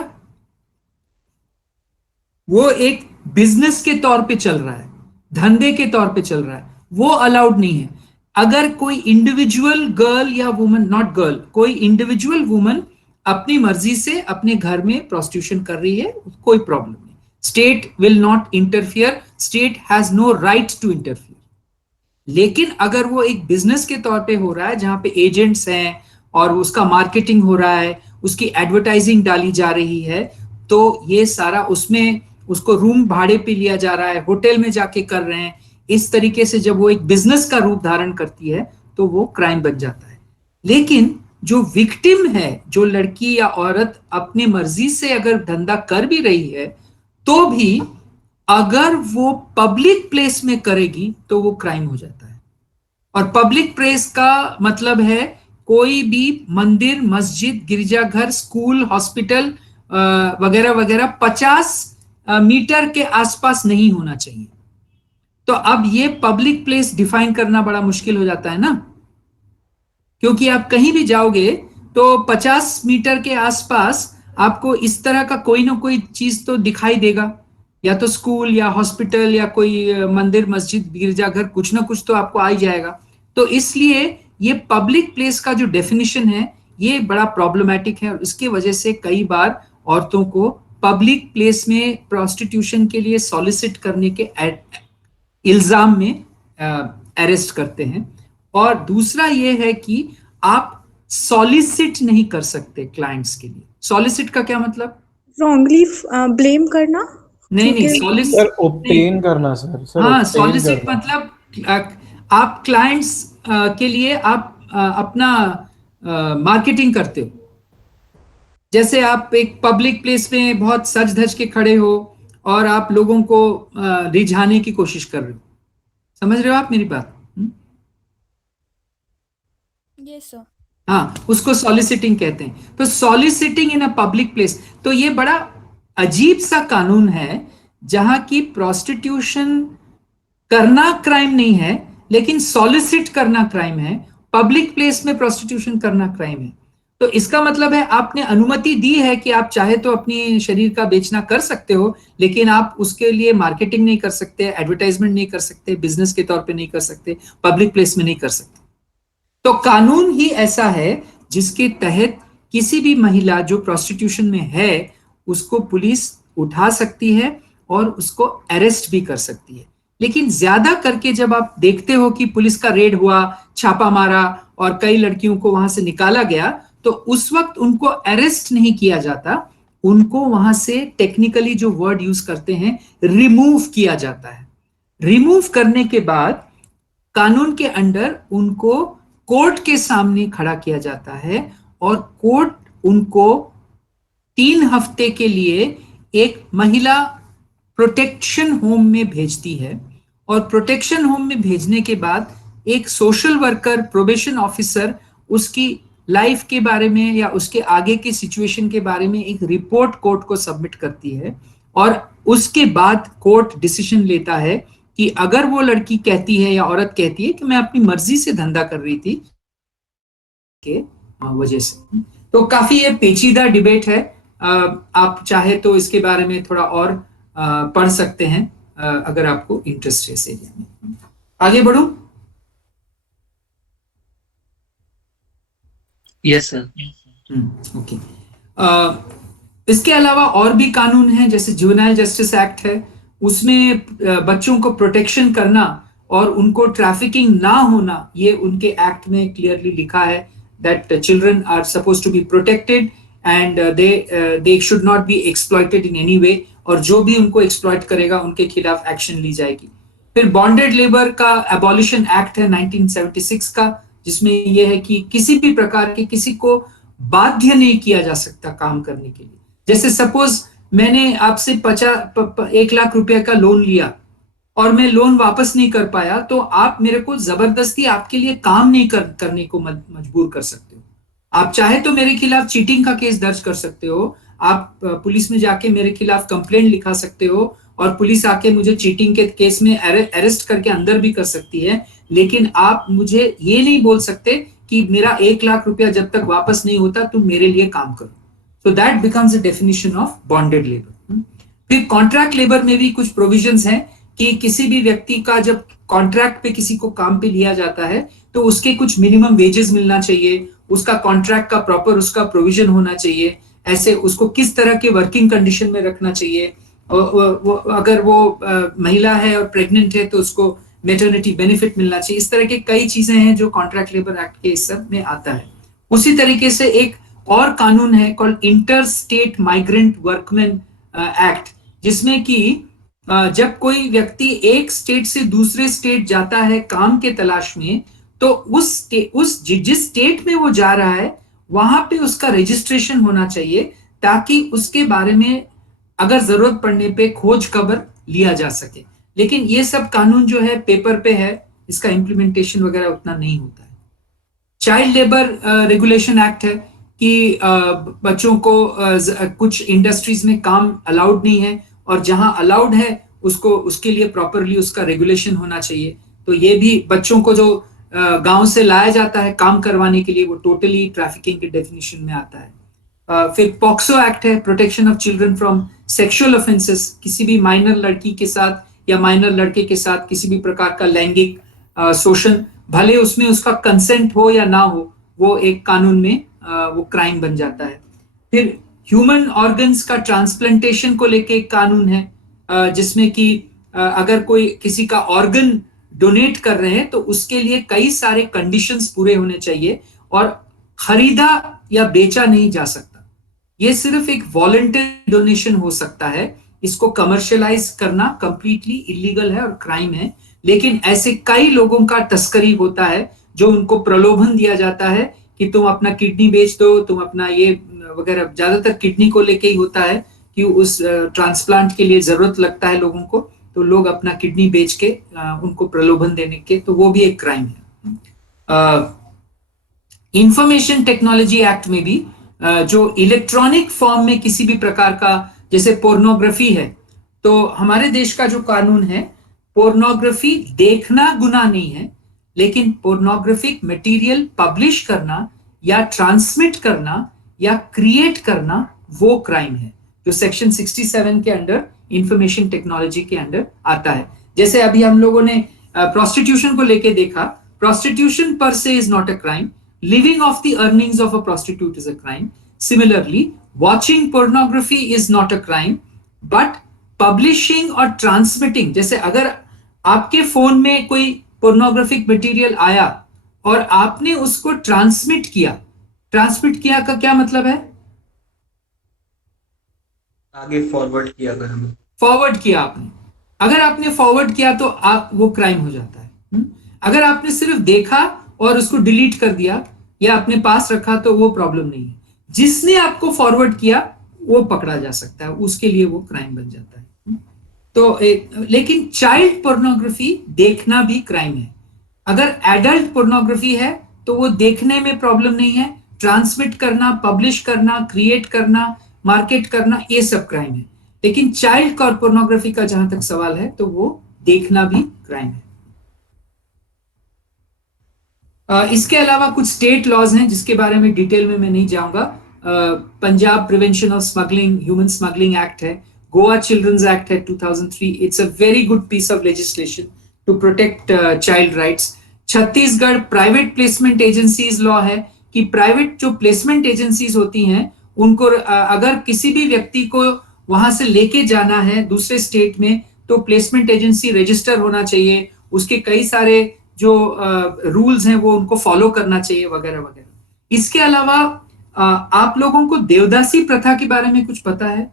वो एक बिजनेस के तौर पे चल रहा है, धंधे के तौर पे चल रहा है, वो अलाउड नहीं है। अगर कोई इंडिविजुअल गर्ल या वुमन, नॉट गर्ल, कोई इंडिविजुअल वुमन अपनी मर्जी से अपने घर में प्रोस्टिट्यूशन कर रही है, कोई प्रॉब्लम नहीं। State will not interfere, state has no right to interfere. लेकिन अगर वो एक बिजनेस के तौर पे हो रहा है जहां पे एजेंट्स हैं और उसका मार्केटिंग हो रहा है, उसकी एडवर्टाइजिंग डाली जा रही है, तो ये सारा उसमें उसको रूम भाड़े पे लिया जा रहा है, होटल में जाके कर रहे हैं, इस तरीके से जब वो एक बिजनेस का रूप धारण करती है तो वो क्राइम बन जाता है। लेकिन जो विक्टिम है, जो लड़की या औरत अपनी मर्जी से अगर धंधा कर भी रही है, तो भी अगर वो पब्लिक प्लेस में करेगी तो वो क्राइम हो जाता है। और पब्लिक प्लेस का मतलब है कोई भी मंदिर, मस्जिद, गिरजाघर, स्कूल, हॉस्पिटल, वगैरह वगैरह 50 मीटर के आसपास नहीं होना चाहिए। तो अब ये पब्लिक प्लेस डिफाइन करना बड़ा मुश्किल हो जाता है ना, क्योंकि आप कहीं भी जाओगे तो 50 मीटर के आसपास आपको इस तरह का कोई ना कोई चीज तो दिखाई देगा, या तो स्कूल या हॉस्पिटल या कोई मंदिर मस्जिद गिरजाघर, कुछ ना कुछ तो आपको आ ही जाएगा। तो इसलिए ये पब्लिक प्लेस का जो डेफिनेशन है ये बड़ा प्रॉब्लमैटिक है, और इसकी वजह से कई बार औरतों को पब्लिक प्लेस में प्रोस्टिट्यूशन के लिए सॉलिसिट करने के इल्जाम में अरेस्ट करते हैं। और दूसरा ये है कि आप सॉलिसिट नहीं कर सकते क्लाइंट्स के लिए। सॉलिसिट का क्या मतलब? रॉन्गली ब्लेम करना? नहीं, सर सॉलिसिट ओब्टेन करना सर हाँ, obtain सॉलिसिट करना। मतलब आप क्लाइंट्स के लिए आप अपना मार्केटिंग करते हो। जैसे आप एक पब्लिक प्लेस में बहुत सज धज के खड़े हो और आप लोगों को रिझाने की कोशिश कर रहे हो। समझ रहे हो आप मेरी बात? Yes sir. हाँ, उसको सॉलिसिटिंग कहते हैं। तो soliciting in a public place, तो ये बड़ा अजीब सा कानून है जहां की प्रोस्टिट्यूशन करना क्राइम नहीं है, लेकिन सॉलिसिट करना क्राइम है। पब्लिक प्लेस में प्रोस्टिट्यूशन करना क्राइम है। तो इसका मतलब है आपने अनुमति दी है कि आप चाहे तो अपनी शरीर का बेचना कर सकते हो, लेकिन आप उसके लिए मार्केटिंग नहीं कर सकते, एडवर्टाइजमेंट नहीं कर सकते, बिजनेस के तौर पे नहीं कर सकते, पब्लिक प्लेस में नहीं कर सकते। तो कानून ही ऐसा है जिसके तहत किसी भी महिला जो प्रोस्टिट्यूशन में है उसको पुलिस उठा सकती है और उसको अरेस्ट भी कर सकती है। लेकिन ज्यादा करके जब आप देखते हो कि पुलिस का रेड हुआ, छापा मारा और कई लड़कियों को वहां से निकाला गया, तो उस वक्त उनको अरेस्ट नहीं किया जाता, उनको वहां से टेक्निकली जो वर्ड यूज करते हैं रिमूव किया जाता है। रिमूव करने के बाद कानून के अंडर उनको कोर्ट के सामने खड़ा किया जाता है और कोर्ट उनको 3 हफ्ते के लिए एक महिला प्रोटेक्शन होम में भेजती है। और प्रोटेक्शन होम में भेजने के बाद एक सोशल वर्कर, प्रोबेशन ऑफिसर उसकी लाइफ के बारे में या उसके आगे की सिचुएशन के बारे में एक रिपोर्ट कोर्ट को सबमिट करती है, और उसके बाद कोर्ट डिसीजन लेता है कि अगर वो लड़की कहती है या औरत कहती है कि मैं अपनी मर्जी से धंधा कर रही थी के वजह से। तो काफी ये पेचीदा डिबेट है। आप चाहे तो इसके बारे में थोड़ा और पढ़ सकते हैं अगर आपको इंटरेस्ट है इस एरिया में। आगे बढ़ूं? Yes sir. ओके। इसके अलावा और भी कानून हैं, जैसे जुवेनाइल जस्टिस एक्ट है, उसमें बच्चों को प्रोटेक्शन करना और उनको ट्रैफिकिंग ना होना, ये उनके एक्ट में क्लियरली लिखा है that children are supposed to be protected and they should not be exploited in any way, और जो भी उनको एक्सप्लॉइट करेगा उनके खिलाफ एक्शन ली जाएगी। फिर बॉन्डेड लेबर का एबॉलिशन एक्ट है 1976 का, जिसमें यह है कि किसी भी प्रकार के किसी को बाध्य नहीं किया जा सकता काम करने के लिए। जैसे सपोज मैंने आपसे 1 लाख रुपए का लोन लिया और मैं लोन वापस नहीं कर पाया, तो आप मेरे को जबरदस्ती आपके लिए काम नहीं करने को मजबूर कर सकते हो। आप चाहे तो मेरे खिलाफ चीटिंग का केस दर्ज कर सकते हो, आप पुलिस में जाके मेरे खिलाफ कंप्लेंट लिखा सकते हो और पुलिस आके मुझे चीटिंग के केस में अरेस्ट करके अंदर भी कर सकती है, लेकिन आप मुझे ये नहीं बोल सकते कि मेरा 1 लाख रुपया जब तक वापस नहीं होता तुम मेरे लिए काम करो। So that becomes a definition of bonded labour. फिर कॉन्ट्रैक्ट लेबर में भी कुछ प्रोविजंस हैं कि किसी भी व्यक्ति का जब कॉन्ट्रैक्ट पे किसी को काम पे लिया जाता है तो उसके कुछ मिनिमम वेजेस मिलना चाहिए, उसका कॉन्ट्रैक्ट का प्रॉपर उसका प्रोविजन होना चाहिए, ऐसे उसको किस तरह के वर्किंग कंडीशन में रखना चाहिए, अगर वो महिला है और प्रेग्नेंट है तो उसको मेटर्निटी बेनिफिट मिलना चाहिए। इस तरह के कई चीजें हैं जो कॉन्ट्रैक्ट लेबर एक्ट के इस सब में आता है। उसी तरीके से एक और कानून है called inter state migrant workman act, जिसमें कि जब कोई व्यक्ति एक स्टेट से दूसरे स्टेट जाता है काम के तलाश में, तो जिस स्टेट में वो जा रहा है वहां पे उसका रजिस्ट्रेशन होना चाहिए, ताकि उसके बारे में अगर जरूरत पड़ने पे खोज खबर लिया जा सके। लेकिन ये सब कानून जो है पेपर पे है, इसका इम्प्लीमेंटेशन वगैरह उतना नहीं होता है। चाइल्ड लेबर रेगुलेशन एक्ट है, कि बच्चों को कुछ इंडस्ट्रीज में काम अलाउड नहीं है, और जहां अलाउड है उसको उसके लिए प्रॉपरली उसका रेगुलेशन होना चाहिए। तो ये भी बच्चों को जो गांव से लाया जाता है काम करवाने के लिए, वो टोटली ट्रैफिकिंग के डेफिनेशन में आता है। फिर पॉक्सो एक्ट है, protection of children from sexual offences, किसी भी माइनर लड़की के साथ या माइनर लड़के के साथ किसी भी प्रकार का लैंगिक शोषण, भले उसमें उसका कंसेंट हो या ना हो, वो एक कानून में वो क्राइम बन जाता है। फिर ह्यूमन ऑर्गन्स का ट्रांसप्लांटेशन को लेके एक कानून है, जिसमें कि अगर कोई किसी का ऑर्गन डोनेट कर रहे हैं तो उसके लिए कई सारे कंडीशंस पूरे होने चाहिए और खरीदा या बेचा नहीं जा सकता। ये सिर्फ एक वॉलंटरी डोनेशन हो सकता है, इसको कमर्शियलाइज करना कंप्लीटली इलीगल है और क्राइम है। लेकिन ऐसे कई लोगों का तस्करी होता है जो उनको प्रलोभन दिया जाता है कि तुम अपना किडनी बेच दो, तुम अपना ये वगैरह, ज्यादातर किडनी को लेके ही होता है कि उस ट्रांसप्लांट के लिए जरूरत लगता है लोगों को, तो लोग अपना किडनी बेच के उनको प्रलोभन देने के, तो वो भी एक क्राइम है। इंफॉर्मेशन टेक्नोलॉजी एक्ट में भी जो इलेक्ट्रॉनिक फॉर्म में किसी भी प्रकार का, जैसे पोर्नोग्राफी है, तो हमारे देश का जो कानून है, पोर्नोग्राफी देखना गुनाह नहीं है, लेकिन पोर्नोग्राफिक मटेरियल पब्लिश करना या ट्रांसमिट करना या क्रिएट करना वो क्राइम है, जो सेक्शन 67 के अंडर इंफॉर्मेशन टेक्नोलॉजी के अंडर आता है। जैसे अभी हम लोगों ने प्रोस्टिट्यूशन को लेके देखा, प्रोस्टिट्यूशन पर से is not a crime, living of the earnings of a prostitute is a crime. Similarly watching pornography is not a crime, but publishing और ट्रांसमिटिंग, जैसे अगर आपके फोन में कोई पोर्नोग्राफिक मटेरियल आया और आपने उसको ट्रांसमिट किया का क्या मतलब है? आगे फॉरवर्ड किया, अगर हमें फॉरवर्ड किया आपने, अगर आपने फॉरवर्ड किया तो आप वो क्राइम हो जाता है। अगर आपने सिर्फ देखा और उसको डिलीट कर दिया या अपने पास रखा तो वो प्रॉब्लम नहीं है। जिसने आपको फॉरवर्ड किया वो पकड़ा जा सकता है, उसके लिए वो क्राइम बन जाता है। तो लेकिन चाइल्ड पोर्नोग्राफी देखना भी क्राइम है। अगर एडल्ट पोर्नोग्राफी है तो वो देखने में प्रॉब्लम नहीं है, ट्रांसमिट करना, पब्लिश करना, क्रिएट करना, मार्केट करना, ये सब क्राइम है। लेकिन चाइल्ड पोर्नोग्राफी का जहां तक सवाल है तो वो देखना भी क्राइम है। इसके अलावा कुछ स्टेट लॉज हैं जिसके बारे में डिटेल में मैं नहीं जाऊंगा। Punjab prevention of smuggling, human smuggling act है, गोवा चिल्ड्रंस एक्ट है 2003, it's a very good piece of legislation to protect child rights. Chhattisgarh private placement agencies law है कि प्राइवेट जो प्लेसमेंट एजेंसीज होती हैं उनको अगर किसी भी व्यक्ति को वहां से लेके जाना है दूसरे स्टेट में तो प्लेसमेंट एजेंसी रजिस्टर होना चाहिए, उसके कई सारे जो रूल्स हैं वो उनको फॉलो करना चाहिए वगैरह वगैरह। इसके अलावा आप लोगों को देवदासी प्रथा के बारे में कुछ पता है?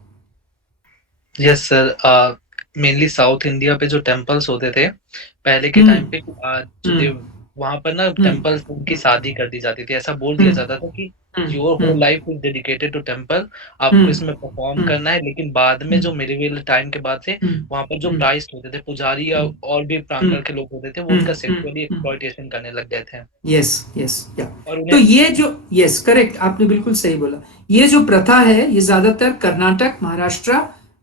Yes sir, mainly south India पे जो टेम्पल्स होते थे पहले के टाइम पे, जो वहां पर ना टेम्पल्स उनकी शादी कर दी जाती थी। ऐसा बोल दिया जाता था कि your whole life is dedicated to temple, आपको इसमें परफॉर्म करना है। लेकिन बाद में जो मिडिवल टाइम के बाद से वहां पर जो प्राइस्ट होते थे, पुजारी या और भी प्रांगण के लोग होते थे, वो उनका सेक्सुअली एक्सप्लॉइटेशन करने लग गए थे। यस या तो ये जो, यस करेक्ट, आपने बिल्कुल सही बोला। ये जो प्रथा है ये ज्यादातर कर्नाटक, महाराष्ट्र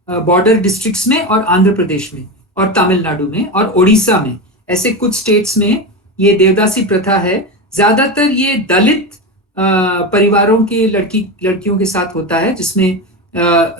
बॉर्डर डिस्ट्रिक्ट्स में और आंध्र प्रदेश में और तमिलनाडु में और ओडिशा में, ऐसे कुछ स्टेट्स में ये देवदासी प्रथा है। ज्यादातर ये दलित परिवारों के लड़कियों के साथ होता है, जिसमें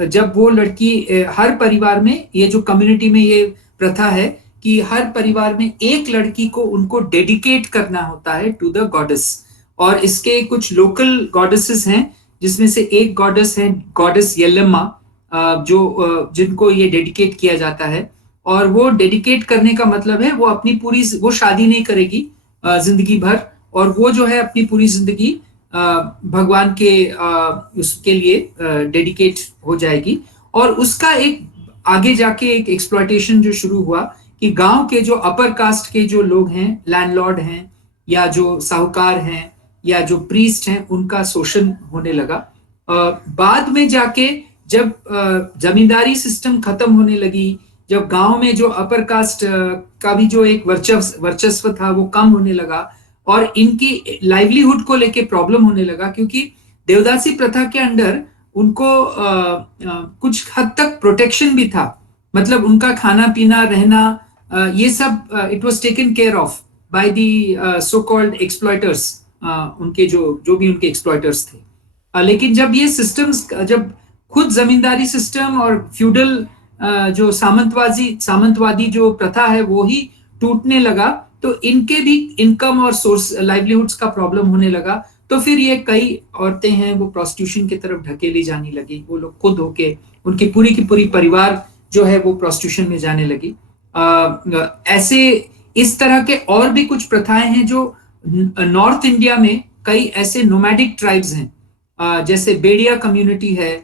जब वो लड़की, हर परिवार में ये जो कम्युनिटी में ये प्रथा है कि हर परिवार में एक लड़की को उनको डेडिकेट करना होता है टू द गॉडेस। और इसके कुछ लोकल गॉडेसेस हैं, जिसमें से एक गॉडेस है गॉडेस येल्लम्मा, जो जिनको ये डेडिकेट किया जाता है। और वो डेडिकेट करने का मतलब है वो अपनी पूरी, वो शादी नहीं करेगी जिंदगी भर, और वो जो है अपनी पूरी जिंदगी भगवान के उसके लिए डेडिकेट हो जाएगी। और उसका एक आगे जाके एक एक्सप्लॉयटेशन जो शुरू हुआ कि गांव के जो अपर कास्ट के जो लोग हैं, लैंडलॉर्ड हैं या जो साहूकार हैं या जो प्रीस्ट हैं, उनका शोषण होने लगा। बाद में जाके जब जमींदारी सिस्टम खत्म होने लगी, जब गांव में जो अपर कास्ट का भी जो एक वर्चस्व था वो कम होने लगा और इनकी लाइवलीहुड को लेके प्रॉब्लम होने लगा, क्योंकि देवदासी प्रथा के अंडर उनको कुछ हद तक प्रोटेक्शन भी था, मतलब उनका खाना पीना रहना ये सब it was taken care of by the so called exploiters, उनके जो भी उनके एक्सप्लॉयटर्स थे। लेकिन जब ये सिस्टम्स, जब खुद जमींदारी सिस्टम और फ्यूडल जो सामंतवादी जो प्रथा है वो ही टूटने लगा, तो इनके भी इनकम और सोर्स लाइवलीहुड्स का प्रॉब्लम होने लगा। तो फिर ये कई औरतें हैं वो प्रोस्टिट्यूशन की तरफ ढकेली जाने लगी, वो लोग खुद होके, उनकी पूरी की पूरी परिवार जो है वो प्रोस्टिट्यूशन में जाने लगी। ऐसे इस तरह के और भी कुछ प्रथाएं हैं जो नॉर्थ इंडिया में कई ऐसे नोमैडिक ट्राइब्स हैं, जैसे बेड़िया कम्युनिटी है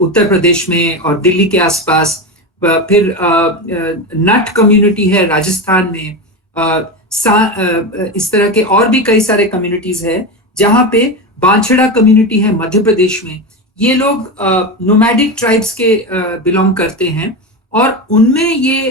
उत्तर प्रदेश में और दिल्ली के आसपास, फिर नट कम्युनिटी है राजस्थान में, इस तरह के और भी कई सारे कम्युनिटीज है, जहां पे बांछड़ा कम्युनिटी है मध्य प्रदेश में। ये लोग नोमैडिक ट्राइब्स के बिलोंग करते हैं और उनमें ये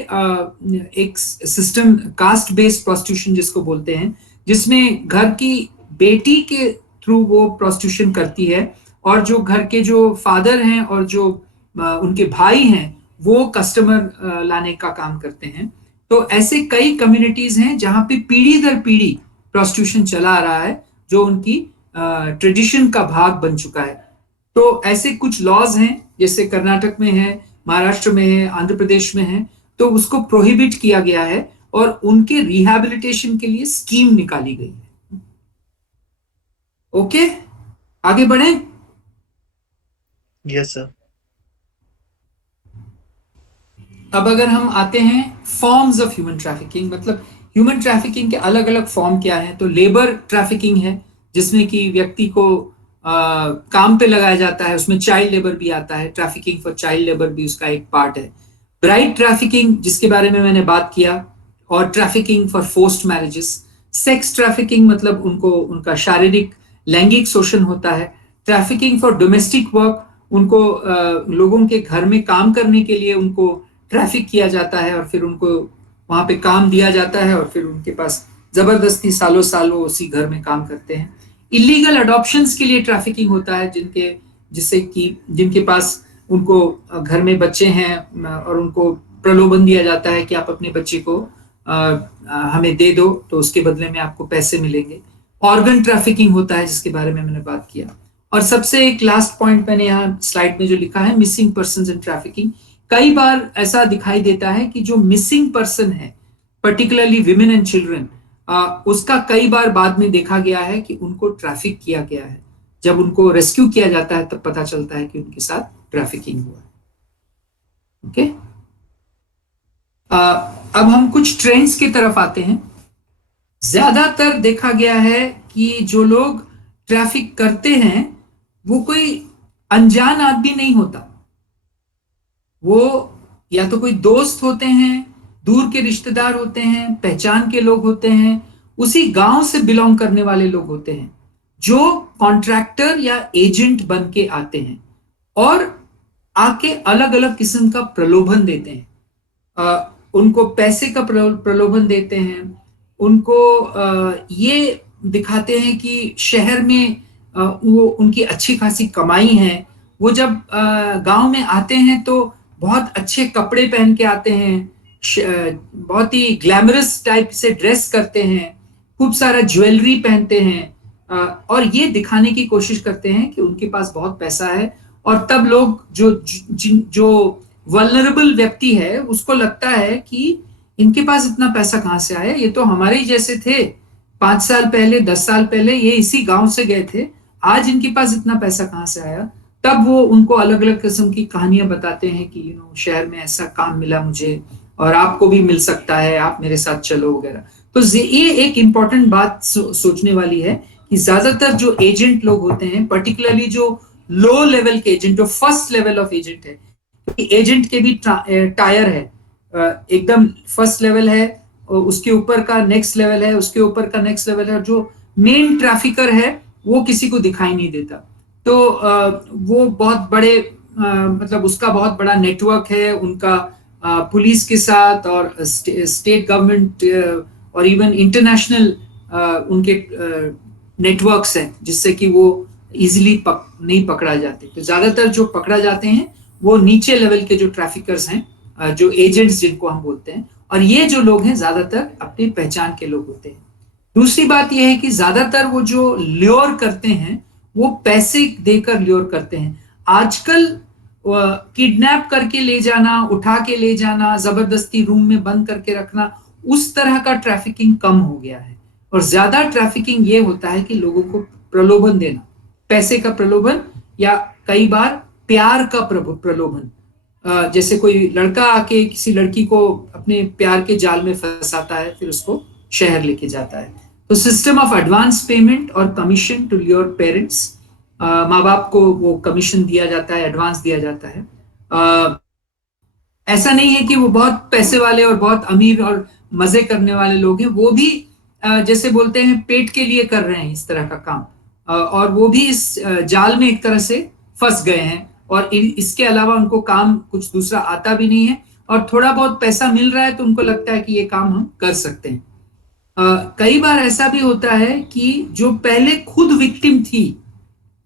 एक सिस्टम कास्ट बेस्ड प्रोस्टिट्यूशन जिसको बोलते हैं, जिसमें घर की बेटी के थ्रू वो प्रोस्टिट्यूशन करती है और जो घर के जो फादर हैं और जो उनके भाई हैं वो कस्टमर लाने का काम करते हैं। तो ऐसे कई कम्युनिटीज हैं जहां पे पीढ़ी दर पीढ़ी प्रोस्टिट्यूशन चला आ रहा है, जो उनकी ट्रेडिशन का भाग बन चुका है। तो ऐसे कुछ लॉज हैं, जैसे कर्नाटक में है, महाराष्ट्र में है, आंध्र प्रदेश में है, तो उसको प्रोहिबिट किया गया है और उनके रिहैबिलिटेशन के लिए स्कीम निकाली गई है। ओके, आगे बढ़े। Yes sir. अब अगर हम आते हैं फॉर्म्स ऑफ ह्यूमन ट्रैफिकिंग, मतलब ह्यूमन ट्रैफिकिंग के अलग अलग फॉर्म क्या है, तो लेबर ट्रैफिकिंग है जिसमें कि व्यक्ति को काम पे लगाया जाता है, उसमें चाइल्ड लेबर भी आता है, ट्रैफिकिंग फॉर चाइल्ड लेबर भी उसका एक पार्ट है। ब्राइड ट्रैफिकिंग जिसके बारे में मैंने बात किया, और trafficking for forced marriages. Sex trafficking मतलब उनका शारीरिक लैंगिक शोषण होता है। ट्रैफिकिंग फॉर डोमेस्टिक वर्क, उनको लोगों के घर में काम करने के लिए उनको ट्रैफिक किया जाता है और फिर उनको वहां पे काम दिया जाता है और फिर उनके पास जबरदस्ती सालों सालों उसी घर में काम करते हैं। इलीगल अडॉप्शंस के लिए ट्रैफिकिंग होता है, जिनके पास उनको घर में बच्चे हैं और उनको प्रलोभन दिया जाता है कि आप अपने बच्चे को हमें दे दो तो उसके बदले में आपको पैसे मिलेंगे। ऑर्गन ट्रैफिकिंग होता है जिसके बारे में मैंने बात किया। और सबसे एक लास्ट पॉइंट मैंने यहाँ स्लाइड में जो लिखा है, मिसिंग पर्सन्स एंड ट्रैफिकिंग। कई बार ऐसा दिखाई देता है कि जो मिसिंग पर्सन है, पर्टिकुलरली विमेन एंड चिल्ड्रन, उसका कई बार बाद में देखा गया है कि उनको ट्रैफिक किया गया है। जब उनको रेस्क्यू किया जाता है तब पता चलता है कि उनके साथ ट्रैफिकिंग हुआ है। ओके, अब हम कुछ ट्रेंड्स की तरफ आते हैं। ज्यादातर देखा गया है कि जो लोग ट्रैफिक करते हैं वो कोई अनजान आदमी नहीं होता, वो या तो कोई दोस्त होते हैं, दूर के रिश्तेदार होते हैं, पहचान के लोग होते हैं, उसी गांव से बिलोंग करने वाले लोग होते हैं, जो कॉन्ट्रैक्टर या एजेंट बन के आते हैं और आके अलग अलग किस्म का प्रलोभन देते हैं। उनको पैसे का प्रलोभन देते हैं, उनको ये दिखाते हैं कि शहर में वो उनकी अच्छी खासी कमाई है। वो जब गांव में आते हैं तो बहुत अच्छे कपड़े पहन के आते हैं, बहुत ही ग्लैमरस टाइप से ड्रेस करते हैं, खूब सारा ज्वेलरी पहनते हैं और ये दिखाने की कोशिश करते हैं कि उनके पास बहुत पैसा है। और तब लोग जो वल्नरेबल व्यक्ति है उसको लगता है कि इनके पास इतना पैसा कहाँ से आया, ये तो हमारे ही जैसे थे 5 साल पहले, 10 साल पहले ये इसी गांव से गए थे, आज इनके पास इतना पैसा कहाँ से आया। तब वो उनको अलग अलग किस्म की कहानियां बताते हैं कि शहर में ऐसा काम मिला मुझे और आपको भी मिल सकता है, आप मेरे साथ चलो वगैरह। तो ये एक इंपॉर्टेंट बात सोचने वाली है कि ज्यादातर जो एजेंट लोग होते हैं, पर्टिकुलरली जो लो लेवल के एजेंट, जो फर्स्ट लेवल ऑफ एजेंट है, एजेंट के भी टायर है, एकदम फर्स्ट लेवल है, उसके ऊपर का नेक्स्ट लेवल है, उसके ऊपर का नेक्स्ट लेवल है, और जो मेन ट्रैफिकर है वो किसी को दिखाई नहीं देता। तो वो बहुत बड़े मतलब उसका बहुत बड़ा नेटवर्क है उनका पुलिस के साथ और स्टेट गवर्नमेंट और इवन इंटरनेशनल उनके नेटवर्क्स हैं जिससे कि वो इजीली नहीं पकड़ा जाते। तो ज्यादातर जो पकड़ा जाते हैं वो नीचे लेवल के जो ट्रैफिकर्स हैं, जो एजेंट्स जिनको हम बोलते हैं, और ये जो लोग हैं ज्यादातर अपनी पहचान के लोग होते हैं। दूसरी बात यह है कि ज्यादातर वो जो ल्योर करते हैं वो पैसे देकर ल्योर करते हैं। आजकल किडनैप करके ले जाना, उठा के ले जाना, जबरदस्ती रूम में बंद करके रखना, उस तरह का ट्रैफिकिंग कम हो गया है। और ज्यादा ट्रैफिकिंग ये होता है कि लोगों को प्रलोभन देना, पैसे का प्रलोभन या कई बार प्यार का प्रलोभन। जैसे कोई लड़का आके किसी लड़की को अपने प्यार के जाल में फंसाता है, फिर उसको शहर लेके जाता है। तो सिस्टम ऑफ एडवांस पेमेंट और कमीशन टू योर पेरेंट्स, माँ बाप को वो कमीशन दिया जाता है, एडवांस दिया जाता है। ऐसा नहीं है कि वो बहुत पैसे वाले और बहुत अमीर और मजे करने वाले लोग हैं, वो भी जैसे बोलते हैं पेट के लिए कर रहे हैं इस तरह का काम, और वो भी इस जाल में एक तरह से फंस गए हैं, और इसके अलावा उनको काम कुछ दूसरा आता भी नहीं है, और थोड़ा बहुत पैसा मिल रहा है तो उनको लगता है कि ये काम हम कर सकते हैं। कई बार ऐसा भी होता है कि जो पहले खुद विक्टिम थी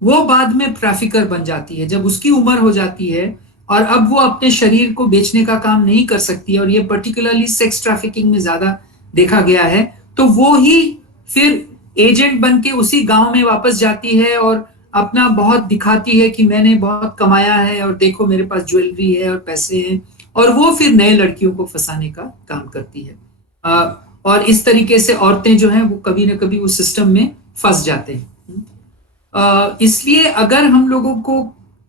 वो बाद में ट्रैफिकर बन जाती है, जब उसकी उम्र हो जाती है और अब वो अपने शरीर को बेचने का काम नहीं कर सकती है, और ये पर्टिकुलरली सेक्स ट्रैफिकिंग में ज्यादा देखा गया है, तो वो ही फिर एजेंट बन के उसी गांव में वापस जाती है और अपना बहुत दिखाती है कि मैंने बहुत कमाया है और देखो मेरे पास ज्वेलरी है और पैसे हैं, और वो फिर नए लड़कियों को फंसाने का काम करती है। और इस तरीके से औरतें जो हैं वो कभी ना कभी उस सिस्टम में फंस जाते हैं। इसलिए अगर हम लोगों को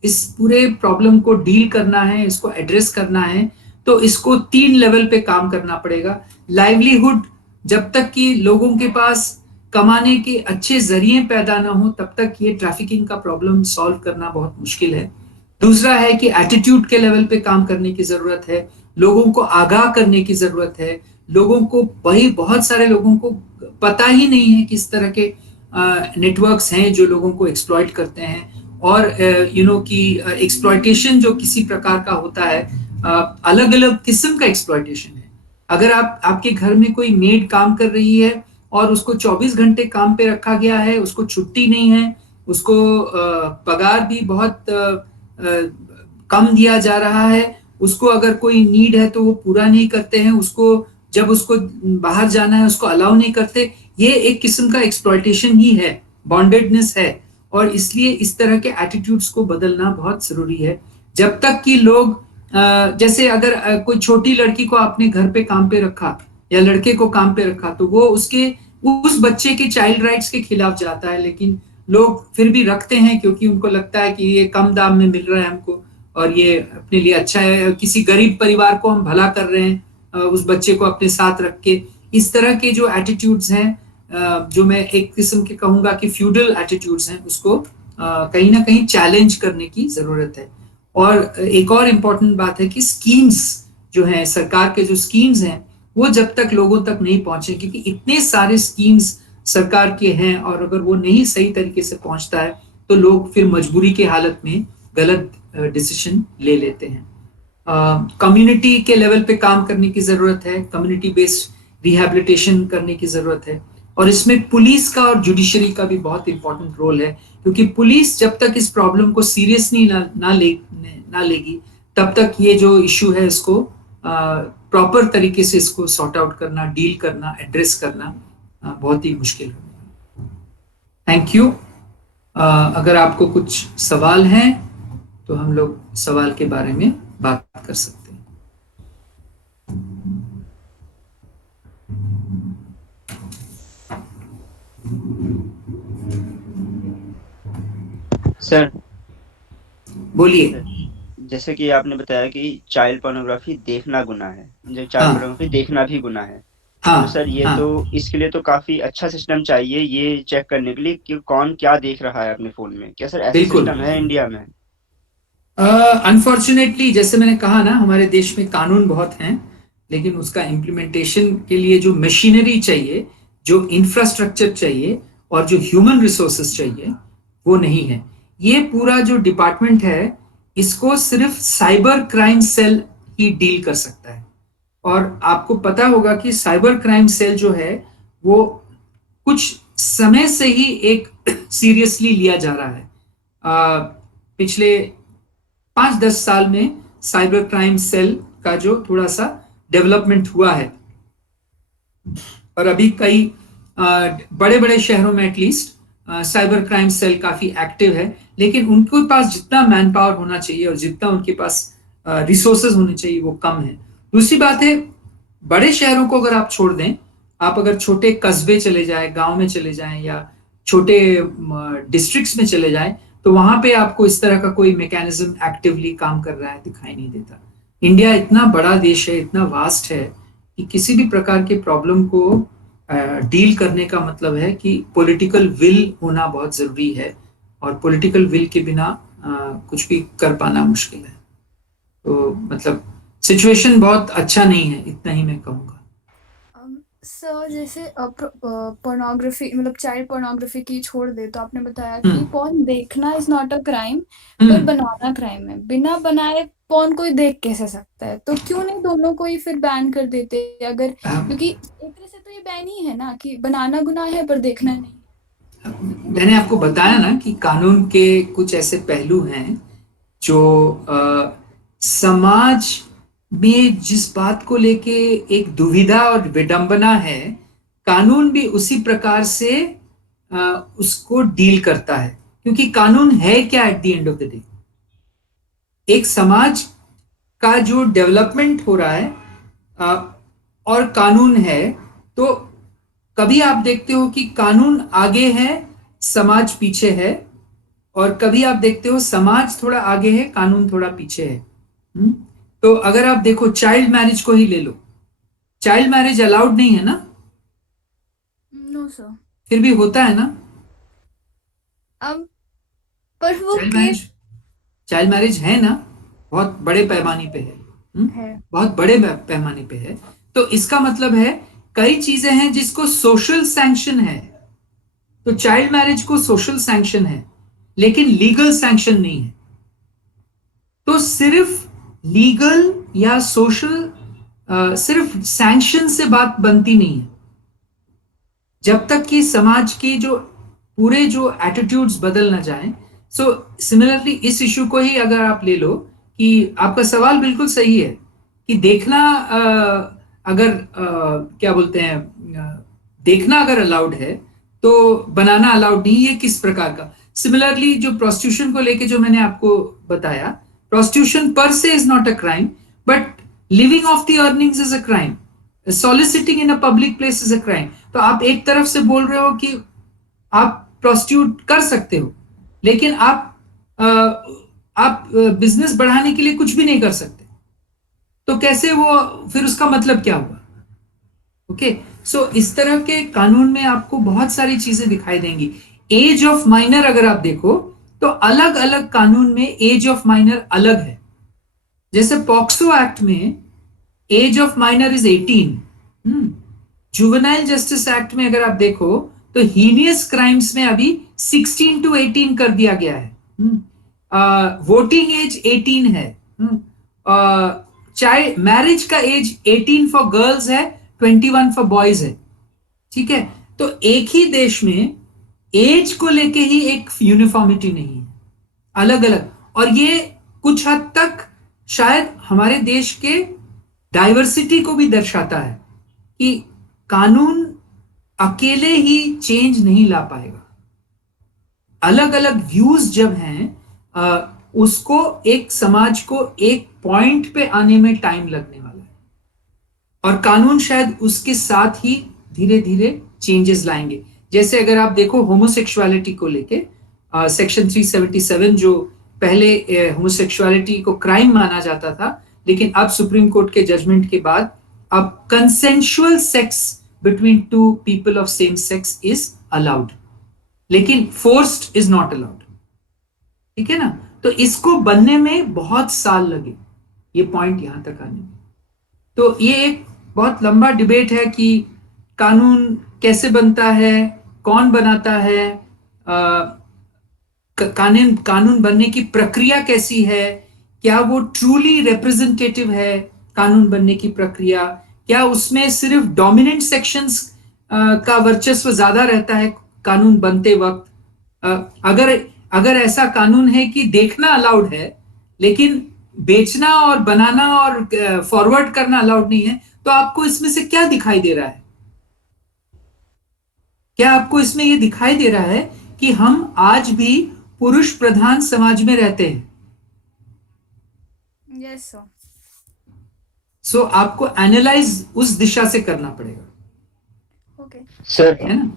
इस पूरे प्रॉब्लम को डील करना है, इसको एड्रेस करना है, तो इसको 3 लेवल पे काम करना पड़ेगा। लाइवलीहुड, जब तक कि लोगों के पास कमाने के अच्छे जरिए पैदा ना हो तब तक ये ट्रैफिकिंग का प्रॉब्लम सॉल्व करना बहुत मुश्किल है। दूसरा है कि एटीट्यूड के लेवल पे काम करने की जरूरत है, लोगों को आगाह करने की जरूरत है। लोगों को बहुत सारे लोगों को पता ही नहीं है किस तरह के नेटवर्क्स हैं जो लोगों को एक्सप्लॉइट करते हैं, और कि एक्सप्लॉइटेशन जो किसी प्रकार का होता है, अलग अलग किस्म का एक्सप्लॉइटेशन है। अगर आपके घर में कोई मेड काम कर रही है और उसको 24 घंटे काम पे रखा गया है, उसको छुट्टी नहीं है, उसको पगार भी बहुत कम दिया जा रहा है, उसको अगर कोई नीड है तो वो पूरा नहीं करते हैं, उसको जब उसको बाहर जाना है उसको अलाउ नहीं करते, ये एक किस्म का एक्सप्लॉइटेशन ही है, बॉन्डेडनेस है। और इसलिए इस तरह के एटीट्यूड्स को बदलना बहुत जरूरी है। जब तक कि लोग जैसे अगर कोई छोटी लड़की को आपने घर पे काम पे रखा या लड़के को काम पे रखा, तो वो उस बच्चे के चाइल्ड राइट्स के खिलाफ जाता है, लेकिन लोग फिर भी रखते हैं क्योंकि उनको लगता है कि ये कम दाम में मिल रहा है हमको और ये अपने लिए अच्छा है, किसी गरीब परिवार को हम भला कर रहे हैं उस बच्चे को अपने साथ रख के। इस तरह के जो एटीट्यूड्स हैं, जो मैं एक किस्म के कहूंगा कि फ्यूडल एटीट्यूड्स हैं, उसको कहीं ना कहीं चैलेंज करने की जरूरत है। और एक और इम्पोर्टेंट बात है कि स्कीम्स जो हैं, सरकार के जो स्कीम्स हैं, वो जब तक लोगों तक नहीं पहुंचे, क्योंकि इतने सारे स्कीम्स सरकार के हैं और अगर वो नहीं सही तरीके से पहुंचता है तो लोग फिर मजबूरी के हालत में गलत डिसीजन ले लेते हैं। कम्युनिटी के लेवल पे काम करने की जरूरत है, कम्युनिटी बेस्ड रिहैबिलिटेशन करने की जरूरत है, और इसमें पुलिस का और जुडिशरी का भी बहुत इंपॉर्टेंट रोल है, क्योंकि पुलिस जब तक इस प्रॉब्लम को सीरियसली ना लेगी तब तक ये जो इशू है इसको प्रॉपर तरीके से इसको सॉर्ट आउट करना, डील करना, एड्रेस करना बहुत ही मुश्किल है। Thank you. अगर आपको कुछ सवाल हैं तो हम लोग सवाल के बारे में बात कर सकते हैं। सर बोलिए। जैसे कि आपने बताया कि चाइल्ड पोर्नोग्राफी देखना गुनाह है, चाइल्ड पोर्नोग्राफी देखना भी गुनाह है। तो सर ये तो इसके लिए तो काफी अच्छा सिस्टम चाहिए ये चेक करने के लिए कि कौन क्या देख रहा है अपने फोन में। क्या सर ऐसा सिस्टम है इंडिया में? अनफॉर्चुनेटली जैसे मैंने कहा ना, हमारे देश में कानून बहुत हैं, लेकिन उसका इम्प्लीमेंटेशन के लिए जो मशीनरी चाहिए, जो इंफ्रास्ट्रक्चर चाहिए और जो ह्यूमन रिसोर्सेज चाहिए वो नहीं है। ये पूरा जो डिपार्टमेंट है इसको सिर्फ साइबर क्राइम सेल ही डील कर सकता है। और आपको पता होगा कि साइबर क्राइम सेल जो है वो कुछ समय से ही एक सीरियसली लिया जा रहा है। पिछले 5-10 साल में साइबर क्राइम सेल का जो थोड़ा सा डेवलपमेंट हुआ है, और अभी कई बड़े बड़े शहरों में एटलीस्ट साइबर क्राइम सेल काफी एक्टिव है, लेकिन उनके पास जितना मैन पावर होना चाहिए और जितना उनके पास रिसोर्सेज होने चाहिए वो कम है। दूसरी बात है, बड़े शहरों को अगर आप छोड़ दें, आप अगर छोटे कस्बे चले जाएं, गांव में चले जाएं या छोटे डिस्ट्रिक्ट्स में चले जाएं, तो वहां पे आपको इस तरह का कोई मैकेनिज्म एक्टिवली काम कर रहा है दिखाई नहीं देता। इंडिया इतना बड़ा देश है, इतना वास्ट है कि किसी भी प्रकार के प्रॉब्लम को डील करने का मतलब है कि पॉलिटिकल विल होना बहुत जरूरी है, और पॉलिटिकल विल के बिना कुछ भी कर पाना मुश्किल है। तो मतलब सिचुएशन बहुत अच्छा नहीं है, इतना ही मैं कहूँगा। सर जैसे पोर्नोग्राफी मतलब चाइल्ड पोर्नोग्राफी की छोड़ दे, तो आपने बताया कि पोर्न देखना इज नॉट अ क्राइम पर बनाना क्राइम है। बिना बनाए पोर्न कोई देख कैसे सकता है? तो क्यों नहीं दोनों को ही फिर बैन कर देते? अगर क्योंकि एक तरह से तो ये बैन ही है ना, कि बनाना गुनाह है पर देखना नहीं। मैंने आपको बताया ना कि कानून के कुछ ऐसे पहलू हैं जो समाज में जिस बात को लेके एक दुविधा और विडंबना है, कानून भी उसी प्रकार से उसको डील करता है। क्योंकि कानून है क्या at the end of the day? एक समाज का जो डेवलपमेंट हो रहा है और कानून है, तो कभी आप देखते हो कि कानून आगे है, समाज पीछे है, और कभी आप देखते हो समाज थोड़ा आगे है, कानून थोड़ा पीछे है। तो अगर आप देखो चाइल्ड मैरिज को ही ले लो, चाइल्ड मैरिज अलाउड नहीं है ना? No sir. फिर भी होता है ना? अब पर वो चाइल्ड मैरिज है ना, बहुत बड़े पैमाने पे है, बहुत बड़े पैमाने पे है। तो इसका मतलब है कई चीजें हैं जिसको सोशल सैंक्शन है। तो चाइल्ड मैरिज को सोशल सैंक्शन है, लेकिन लीगल सैंक्शन नहीं है। तो सिर्फ लीगल या सोशल सिर्फ सैंक्शन से बात बनती नहीं है। जब तक कि समाज के जो पूरे जो एटीट्यूड्स बदल ना जाएं। सो सिमिलरली इस इशू को ही अगर आप ले लो, कि आपका सवाल बिल्कुल सही है कि देखना अगर क्या बोलते हैं, देखना अगर अलाउड है तो बनाना अलाउड नहीं, ये किस प्रकार का? सिमिलरली जो प्रोस्टिट्यूशन को लेके जो मैंने आपको बताया, प्रोस्टिट्यूशन पर से is not a crime, but living of the earnings is a crime, soliciting in a public place is a crime. तो आप एक तरफ से बोल रहे हो कि आप प्रोस्टिट्यूट कर सकते हो, लेकिन आप बिजनेस बढ़ाने के लिए कुछ भी नहीं कर सकते, तो कैसे वो, फिर उसका मतलब क्या हुआ? ओके, सो इस तरह के कानून में आपको बहुत सारी चीजें दिखाई देंगी। एज ऑफ माइनर अगर आप देखो तो अलग अलग कानून में एज ऑफ माइनर अलग है। जैसे पॉक्सो एक्ट में age of minor is 18। Juvenile justice act में अगर आप देखो तो हीनियस क्राइम्स में अभी 16 to 18 कर दिया गया है। वोटिंग एज 18 है। चाहे मैरिज का एज 18 फॉर गर्ल्स है, 21 फॉर बॉयज है। ठीक है, तो एक ही देश में एज को लेके ही एक यूनिफॉर्मिटी नहीं है, अलग अलग। और ये कुछ हद तक शायद हमारे देश के डाइवर्सिटी को भी दर्शाता है कि कानून अकेले ही चेंज नहीं ला पाएगा। अलग अलग व्यूज जब हैं, उसको एक समाज को एक पॉइंट पे आने में टाइम लगने वाला है, और कानून शायद उसके साथ ही धीरे धीरे चेंजेस लाएंगे। जैसे अगर आप देखो होमोसेक्सुअलिटी को लेके सेक्शन 377, जो पहले होमोसेक्सुअलिटी को क्राइम माना जाता था, लेकिन अब सुप्रीम कोर्ट के जजमेंट के बाद अब consensual sex between two people of same sex is allowed, लेकिन फोर्स्ड इज नॉट अलाउड। ठीक है ना? तो इसको बनने में बहुत साल लगे, ये पॉइंट यहां तक आने में। तो ये एक बहुत लंबा डिबेट है कि कानून कैसे बनता है, कौन बनाता है, कानून बनने की प्रक्रिया कैसी है, क्या वो ट्रूली रिप्रेजेंटेटिव है कानून बनने की प्रक्रिया, क्या उसमें सिर्फ डोमिनेंट सेक्शंस का वर्चस्व ज्यादा रहता है कानून बनते वक्त अगर ऐसा कानून है कि देखना अलाउड है लेकिन बेचना और बनाना और फॉरवर्ड करना अलाउड नहीं है, तो आपको इसमें से क्या दिखाई दे रहा है? क्या आपको इसमें यह दिखाई दे रहा है कि हम आज भी पुरुष प्रधान समाज में रहते हैं? Yes sir. सो आपको एनालाइज उस दिशा से करना पड़ेगा। ओके सर है ना?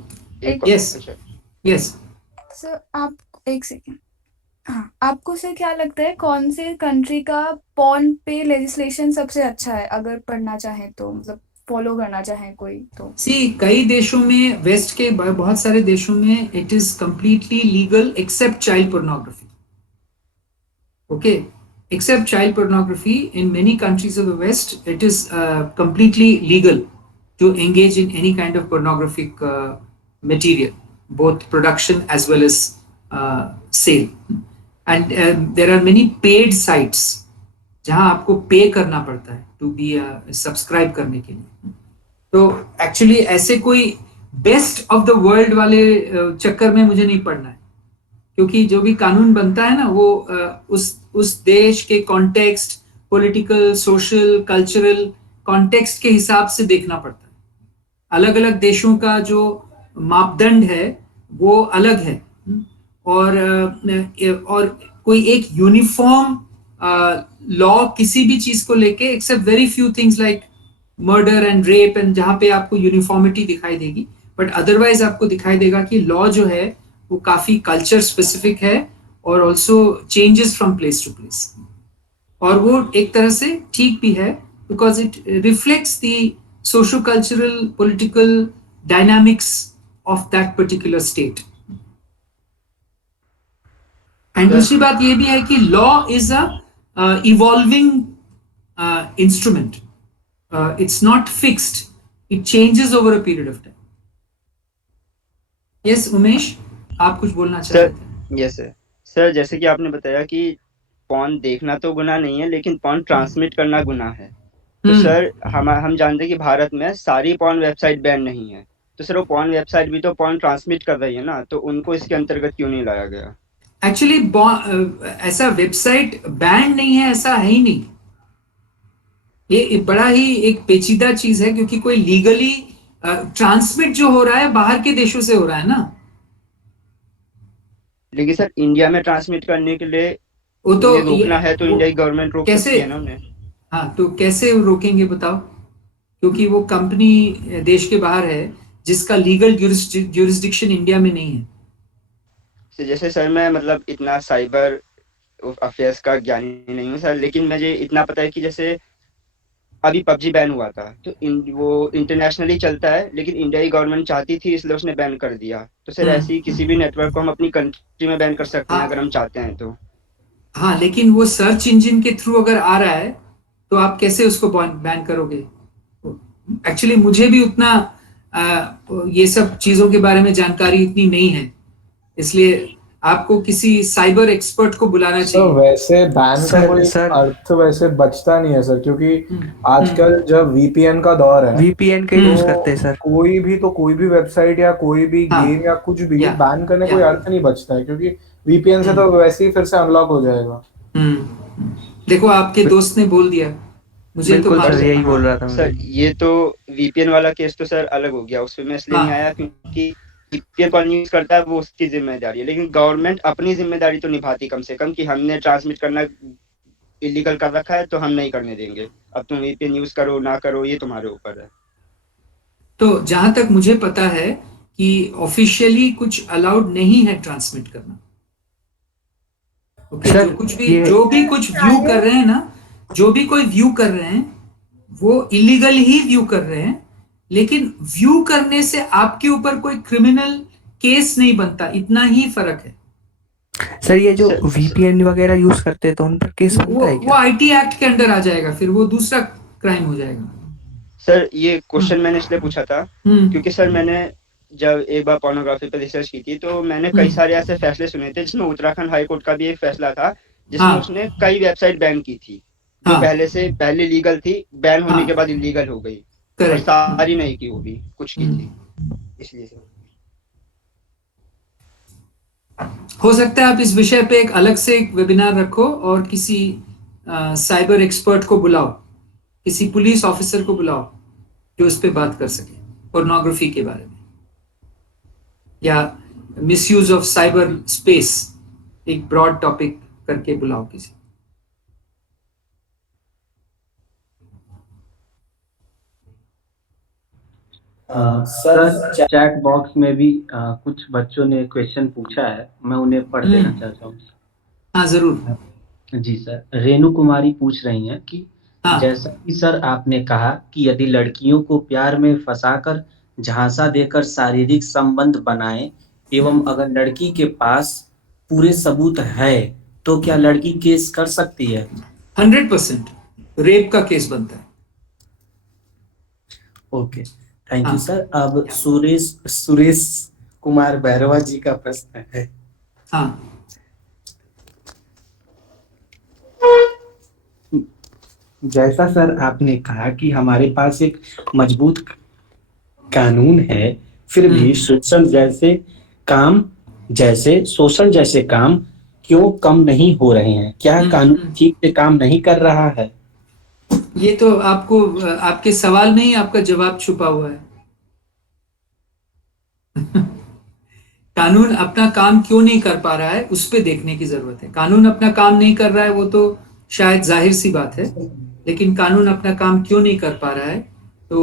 यस सर, आप एक सेकेंड। हाँ, आपको सर क्या लगता है कौन से कंट्री का पॉर्न पे लेजिस्लेशन सबसे अच्छा है, अगर पढ़ना चाहें तो, मतलब फॉलो करना चाहें कोई तो? कई देशों में, वेस्ट के बहुत सारे देशों में it is completely legal except child pornography. Okay, except child pornography, in many countries of the West, it is completely legal to engage in any kind of pornographic material, both production as well as sale. And there are many paid sites जहाँ आपको पे करना पड़ता है to be subscribe करने के लिए। तो एक्चुअली ऐसे कोई बेस्ट ऑफ द वर्ल्ड वाले चक्कर में मुझे नहीं पड़ना है, क्योंकि जो भी कानून बनता है ना वो उस देश के context, political, social, cultural context के हिसाब से देखना पड़ता है। अलग अलग देशों का जो मापदंड है वो अलग है, और कोई एक यूनिफॉर्म लॉ किसी भी चीज को लेके, except very few things like murder and rape and जहां पे आपको यूनिफॉर्मिटी दिखाई देगी, बट अदरवाइज आपको दिखाई देगा कि लॉ जो है वो काफी कल्चर स्पेसिफिक है और also changes from place to place. और वो एक तरह से ठीक भी है because it reflects the socio cultural political dynamics of that particular state. And दूसरी बात ये भी है कि law is a evolving instrument, it's not fixed, it changes over a period of time. Yes Umesh, आप कुछ बोलना चाहते थे? यस सर, जैसे कि आपने बताया कि पॉर्न देखना तो गुनाह नहीं है, लेकिन पॉर्न ट्रांसमिट करना गुनाह है। तो सर हम जानते हैं कि भारत में सारी पॉर्न वेबसाइट बैन नहीं है, तो सर वो पॉर्न वेबसाइट भी तो पॉर्न ट्रांसमिट कर रही है ना, तो उनको इसके अंतर्गत क्यों नहीं लाया गया? एक्चुअली ऐसा वेबसाइट बैन नहीं है, ऐसा है ही नहीं। ये बड़ा ही एक पेचीदा चीज है, क्योंकि कोई लीगली ट्रांसमिट जो हो रहा है बाहर के देशों से हो रहा है ना। लेकिन सर इंडिया में ट्रांसमिट करने के लिए वो तो रोकना है तो इंडिया की गवर्नमेंट रोक सकती है ना उन्हें। हाँ, तो कैसे रोकेंगे बताओ? क्योंकि वो कंपनी देश के बाहर है जिसका लीगल ज्यूरिसडिक्शन इंडिया में नहीं है। जैसे सर मैं मतलब इतना साइबर अफेयर्स का ज्ञानी नहीं हूँ सर, लेकिन मुझे इतना पता है कि जैसे अभी पबजी बैन हुआ था तो वो इंटरनेशनली चलता है, लेकिन इंडिया की गवर्नमेंट चाहती थी इसलिए उसने बैन कर दिया। तो सर ऐसे ही किसी भी नेटवर्क को हम अपनी कंट्री में बैन कर सकते हैं अगर हम चाहते हैं तो। हाँ, लेकिन वो सर्च इंजन के थ्रू अगर आ रहा है तो आप कैसे उसको बैन करोगे? एक्चुअली मुझे भी उतना ये सब चीजों के बारे में जानकारी इतनी नहीं है, इसलिए आपको किसी साइबर एक्सपर्ट को बुलाना चाहिए। तो वैसे बैन का कोई अर्थ वैसे बचता नहीं है सर, क्योंकि आजकल जब वीपीएन का दौर है, वीपीएन का यूज करते हैं सर। कोई भी वेबसाइट या कोई भी गेम या कुछ भी बैन करने कोई अर्थ नहीं बचता है, क्योंकि वीपीएन से तो वैसे ही फिर से अनलॉक हो जाएगा। देखो आपके दोस्त ने बोल दिया, मुझे तो सर यही बोल रहा था सर। ये तो वीपीएन वाला केस तो सर अलग हो गया, उसमें मैं इसलिए नहीं आया क्योंकि वीपीएन कौन यूज करता है वो उसकी जिम्मेदारी है, लेकिन गवर्नमेंट अपनी जिम्मेदारी तो निभाती कम से कम कि हमने ट्रांसमिट करना इलीगल कर रखा है तो हम नहीं करने देंगे, अब तुम वीपीएन यूज करो ना करो ये तुम्हारे ऊपर है। तो जहां तक मुझे पता है कि ऑफिशियली कुछ अलाउड नहीं है ट्रांसमिट करना। ओके, जो भी कुछ व्यू कर रहे हैं ना, जो भी कोई व्यू कर रहे हैं वो इलीगल ही व्यू कर रहे हैं, लेकिन व्यू करने से आपके ऊपर कोई क्रिमिनल केस नहीं बनता, इतना ही फर्क है। सर ये जो वीपीएन वगैरह यूज करते हैं तो उन पर केस बनता है क्या? वो आईटी एक्ट के अंडर आ जाएगा, फिर वो दूसरा क्राइम हो जाएगा। सर ये क्वेश्चन मैंने इसलिए पूछा था क्योंकि सर मैंने जब एक बार पोर्नोग्राफी पर रिसर्च की थी तो मैंने कई सारे ऐसे फैसले सुने थे, जिसमें उत्तराखंड हाई कोर्ट का भी एक फैसला था जिसमें उसने कई वेबसाइट बैन की थी जो पहले लीगल थी, बैन होने के बाद इलीगल हो गई, सारी नहीं की, वो भी कुछ की थी, इसलिए। हो सकता है आप इस विषय पे एक अलग से एक वेबिनार रखो और किसी साइबर एक्सपर्ट को बुलाओ, किसी पुलिस ऑफिसर को बुलाओ जो इस पे बात कर सके पोर्नोग्राफी के बारे में, या मिसयूज ऑफ साइबर स्पेस, एक ब्रॉड टॉपिक करके बुलाओ किसी। सर चैट बॉक्स में भी कुछ बच्चों ने क्वेश्चन पूछा है, मैं उन्हें पढ़ देना चाहता हूँ। हाँ जरूर। जी सर, रेणु कुमारी पूछ रही हैं कि हाँ। जैसा कि सर आपने कहा कि यदि लड़कियों को प्यार में फंसाकर झांसा देकर शारीरिक संबंध बनाए एवं अगर लड़की के पास पूरे सबूत है तो क्या लड़की केस कर सकती है? 100% रेप का केस बनता है। Okay, thank you sir. अब सुरेश कुमार भैरवा जी का प्रश्न है। हाँ। जैसा सर आपने कहा कि हमारे पास एक मजबूत कानून है, फिर भी शोषण जैसे काम क्यों कम नहीं हो रहे हैं? क्या कानून ठीक से काम नहीं कर रहा है? ये तो आपको आपके सवाल में ही आपका जवाब छुपा हुआ है। कानून अपना काम क्यों नहीं कर पा रहा है उस पे देखने की जरूरत है। कानून अपना काम नहीं कर रहा है वो तो शायद जाहिर सी बात है, लेकिन कानून अपना काम क्यों नहीं कर पा रहा है तो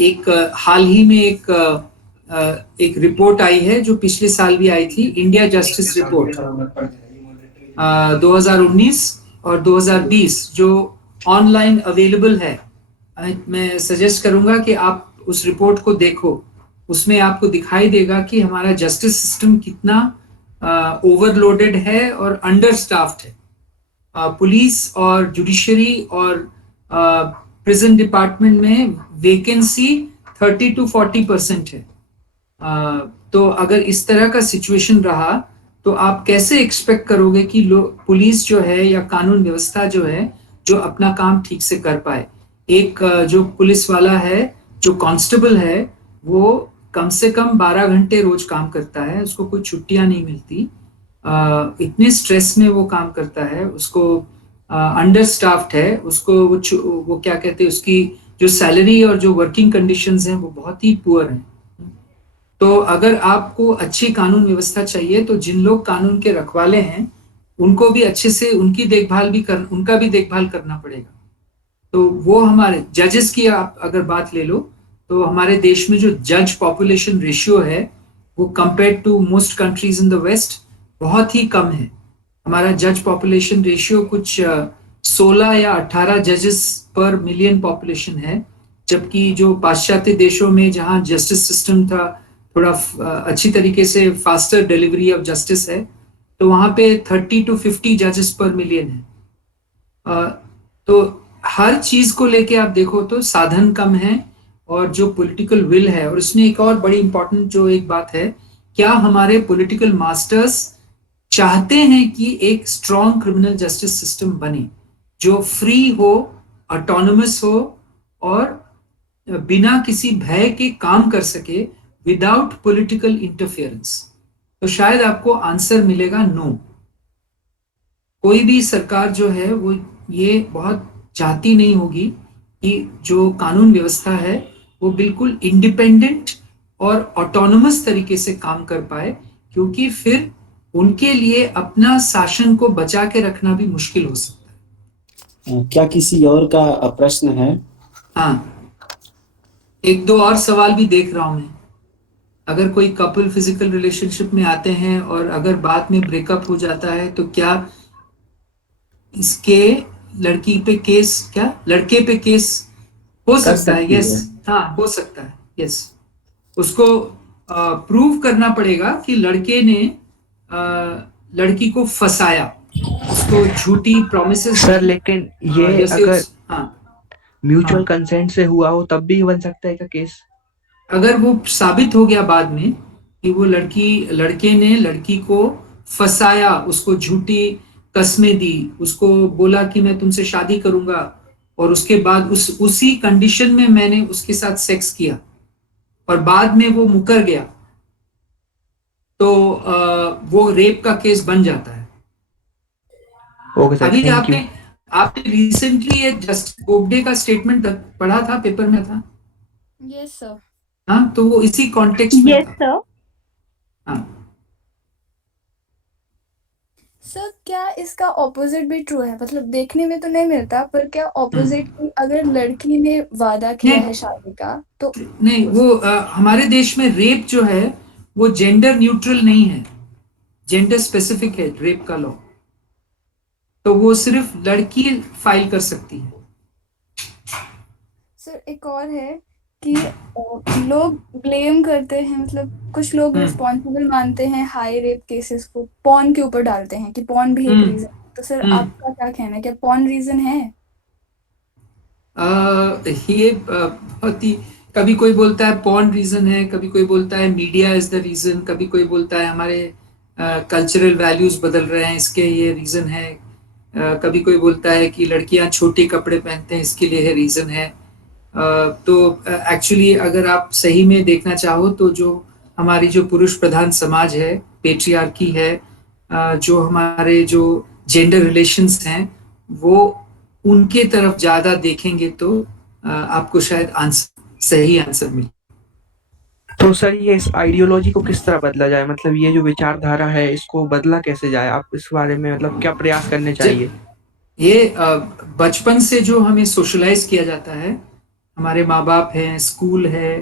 एक हाल ही में एक रिपोर्ट आई है जो पिछले साल भी आई थी, इंडिया जस्टिस रिपोर्ट 2019 और 2020 जो ऑनलाइन अवेलेबल है। मैं सजेस्ट करूंगा कि आप उस रिपोर्ट को देखो, उसमें आपको दिखाई देगा कि हमारा जस्टिस सिस्टम कितना ओवरलोडेड है और अंडर स्टाफ्ड है। पुलिस और जुडिशरी और प्रिजन डिपार्टमेंट में वेकेंसी 30 to 40% है। तो अगर इस तरह का सिचुएशन रहा तो आप कैसे एक्सपेक्ट करोगे कि पुलिस जो है या कानून व्यवस्था जो है जो अपना काम ठीक से कर पाए। एक जो पुलिस वाला है, जो कांस्टेबल है, वो कम से कम 12 घंटे रोज काम करता है, उसको कोई छुट्टियां नहीं मिलती, इतने स्ट्रेस में वो काम करता है, उसको अंडर स्टाफ्ड है, उसको वो क्या कहते हैं, उसकी जो सैलरी और जो वर्किंग कंडीशंस हैं वो बहुत ही पुअर हैं। तो अगर आपको अच्छी कानून व्यवस्था चाहिए तो जिन लोग कानून के रखवाले हैं उनको भी अच्छे से उनका भी देखभाल करना पड़ेगा। तो वो हमारे जजेस की आप अगर बात ले लो तो हमारे देश में जो जज पॉपुलेशन रेशियो है वो compare to most countries in the West बहुत ही कम है। हमारा जज पॉपुलेशन रेशियो कुछ 16 या 18 जजेस पर मिलियन पॉपुलेशन है, जबकि जो पाश्चात्य देशों में जहां जस्टिस सिस्टम था थोड़ा अच्छी तरीके से फास्टर डिलीवरी ऑफ जस्टिस है, तो वहां पे 30 to 50 जजेस पर मिलियन है। तो हर चीज को लेके आप देखो तो साधन कम है और जो पॉलिटिकल विल है। और इसमें एक और बड़ी इंपॉर्टेंट जो एक बात है, क्या हमारे पॉलिटिकल मास्टर्स चाहते हैं कि एक स्ट्रॉन्ग क्रिमिनल जस्टिस सिस्टम बने जो फ्री हो, ऑटोनोमस हो और बिना किसी भय के काम कर सके विदाउट पॉलिटिकल इंटरफेरेंस? तो शायद आपको आंसर मिलेगा नो। कोई भी सरकार जो है वो ये बहुत चाहती नहीं होगी कि जो कानून व्यवस्था है वो बिल्कुल इंडिपेंडेंट और ऑटोनोमस तरीके से काम कर पाए, क्योंकि फिर उनके लिए अपना शासन को बचा के रखना भी मुश्किल हो सकता है। क्या किसी और का प्रश्न है? हाँ, एक दो और सवाल भी देख रहा हूं मैं। अगर कोई कपल फिजिकल रिलेशनशिप में आते हैं और अगर बाद में ब्रेकअप हो जाता है तो क्या इसके लड़के पे केस हो सकता है? यस, हाँ हो सकता है, यस। उसको प्रूव करना पड़ेगा कि लड़के ने लड़की को फंसाया, उसको झूठी प्रॉमिसेस। सर लेकिन ये अगर म्यूचुअल हाँ, कंसेंट से हुआ हो तब भी बन सकता है क्या केस? अगर वो साबित हो गया बाद में कि वो लड़के ने लड़की को फंसाया, उसको झूठी कस्में दी, उसको बोला कि मैं तुमसे शादी करूंगा और उसके बाद उसी कंडीशन में मैंने उसके साथ सेक्स किया और बाद में वो मुकर गया, तो वो रेप का केस बन जाता है। ओके सर, अभी थैंक यू। आपने रिसेंटली ये जस्टिस बोबडे का स्टेटमेंट पढ़ा था, पेपर में था। Yes sir. हाँ, तो वो इसी कॉन्टेक्स्ट में यस था। सर। हाँ सर क्या इसका ऑपोजिट भी ट्रू है? मतलब देखने में तो नहीं मिलता, पर क्या ऑपोजिट अगर लड़की ने वादा किया नहीं। है शादी का तो नहीं, वो हमारे देश में रेप जो है वो जेंडर न्यूट्रल नहीं है, जेंडर स्पेसिफिक है रेप का लॉ। तो वो सिर्फ लड़की फाइल कर सकती है। सर एक और है कि लोग ब्लेम करते हैं, मतलब कुछ लोग रिस्पॉन्सिबल मानते हैं हाई रेप केसेस को, पॉर्न के ऊपर डालते हैं कि पॉर्न भी एक रीजन। तो सर आपका क्या कहना है, क्या पॉर्न रीजन है? ये बहुत ही, कभी कोई बोलता है पॉर्न रीजन है, कभी कोई बोलता है मीडिया इज द रीजन, कभी कोई बोलता है हमारे कल्चरल वैल्यूज बदल रहे हैं इसके ये रीजन है, कभी कोई बोलता है कि लड़कियां छोटे कपड़े पहनते हैं इसके लिए है रीजन है। तो एक्चुअली अगर आप सही में देखना चाहो तो जो हमारी जो पुरुष प्रधान समाज है, पेट्रियार्की है, जो हमारे जो जेंडर रिलेशंस हैं, वो उनके तरफ ज्यादा देखेंगे तो आपको शायद सही आंसर मिले। तो सर ये इस आइडियोलॉजी को किस तरह बदला जाए, मतलब ये जो विचारधारा है इसको बदला कैसे जाए, आप इस बारे में मतलब क्या प्रयास करने चाहिए? ये बचपन से जो हमें सोशलाइज किया जाता है, हमारे माँ बाप हैं, स्कूल है,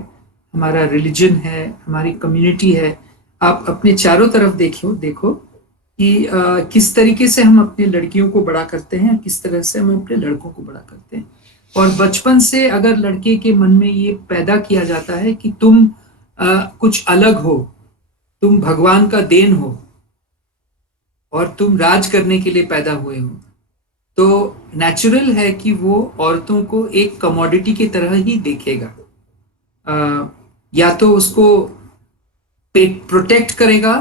हमारा रिलीजन है, हमारी कम्युनिटी है, आप अपने चारों तरफ देखो कि किस तरीके से हम अपने लड़कियों को बड़ा करते हैं, किस तरह से हम अपने लड़कों को बड़ा करते हैं। और बचपन से अगर लड़के के मन में ये पैदा किया जाता है कि तुम कुछ अलग हो, तुम भगवान का देन हो और तुम राज करने के लिए पैदा हुए हो, तो नेचुरल है कि वो औरतों को एक कमोडिटी की तरह ही देखेगा। या तो उसको प्रोटेक्ट करेगा,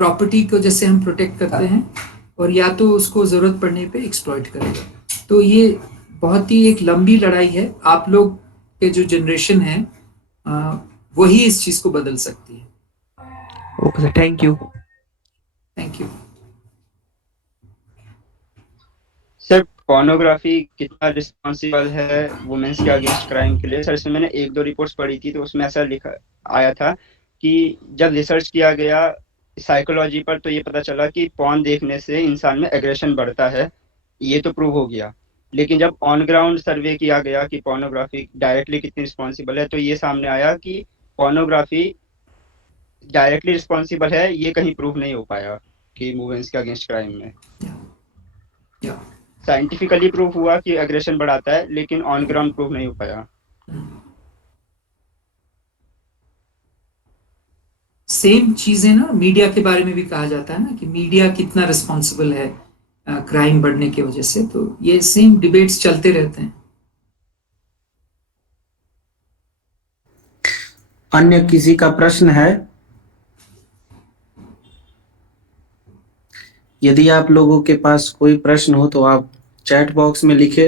प्रॉपर्टी को जैसे हम प्रोटेक्ट करते हैं, और या तो उसको जरूरत पड़ने पे एक्सप्लॉइट करेगा। तो ये बहुत ही एक लंबी लड़ाई है। आप लोग के जो जनरेशन है वही इस चीज को बदल सकती है। Okay sir, thank you. Thank you. Sir pornography कितना रिस्पॉन्सिबल है वुमेन्स के अगेंस्ट क्राइम के लिए? सर इसमें मैंने 1-2 रिपोर्ट्स पढ़ी थी, तो उसमें ऐसा लिखा आया था कि जब रिसर्च किया गया साइकोलॉजी पर, तो ये पता चला कि पॉर्न देखने से इंसान में एग्रेशन बढ़ता है, ये तो प्रूव हो गया। लेकिन जब ऑन ग्राउंड सर्वे किया गया कि पोर्नोग्राफी डायरेक्टली कितनी रिस्पॉन्सिबल है, तो ये सामने आया कि पोर्नोग्राफी डायरेक्टली रिस्पॉन्सिबल है, ये कहीं प्रूव नहीं हो पाया कि वुमेन्स के अगेंस्ट क्राइम में। साइंटिफिकली प्रूव हुआ कि एग्रेशन बढ़ाता है, लेकिन ऑन ग्राउंड प्रूव नहीं हो पाया। सेम चीजें ना मीडिया के बारे में भी कहा जाता है ना, कि मीडिया कितना रिस्पॉन्सिबल है क्राइम बढ़ने की वजह से। तो ये सेम डिबेट्स चलते रहते हैं। अन्य किसी का प्रश्न है? यदि आप लोगों के पास कोई प्रश्न हो तो आप चैट बॉक्स में लिखे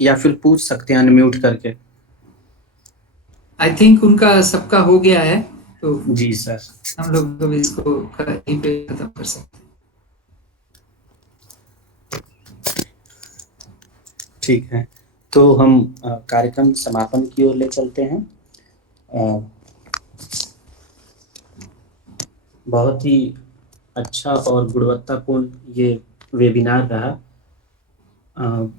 या फिर पूछ सकते हैं अनम्यूट करके। आई थिंक उनका सबका हो गया है, तो जी सर, हम लोग तो इसको कहीं पे खत्म कर सकते हैं। ठीक है, तो हम कार्यक्रम समापन की ओर ले चलते हैं। बहुत ही अच्छा और गुणवत्तापूर्ण ये वेबिनार रहा।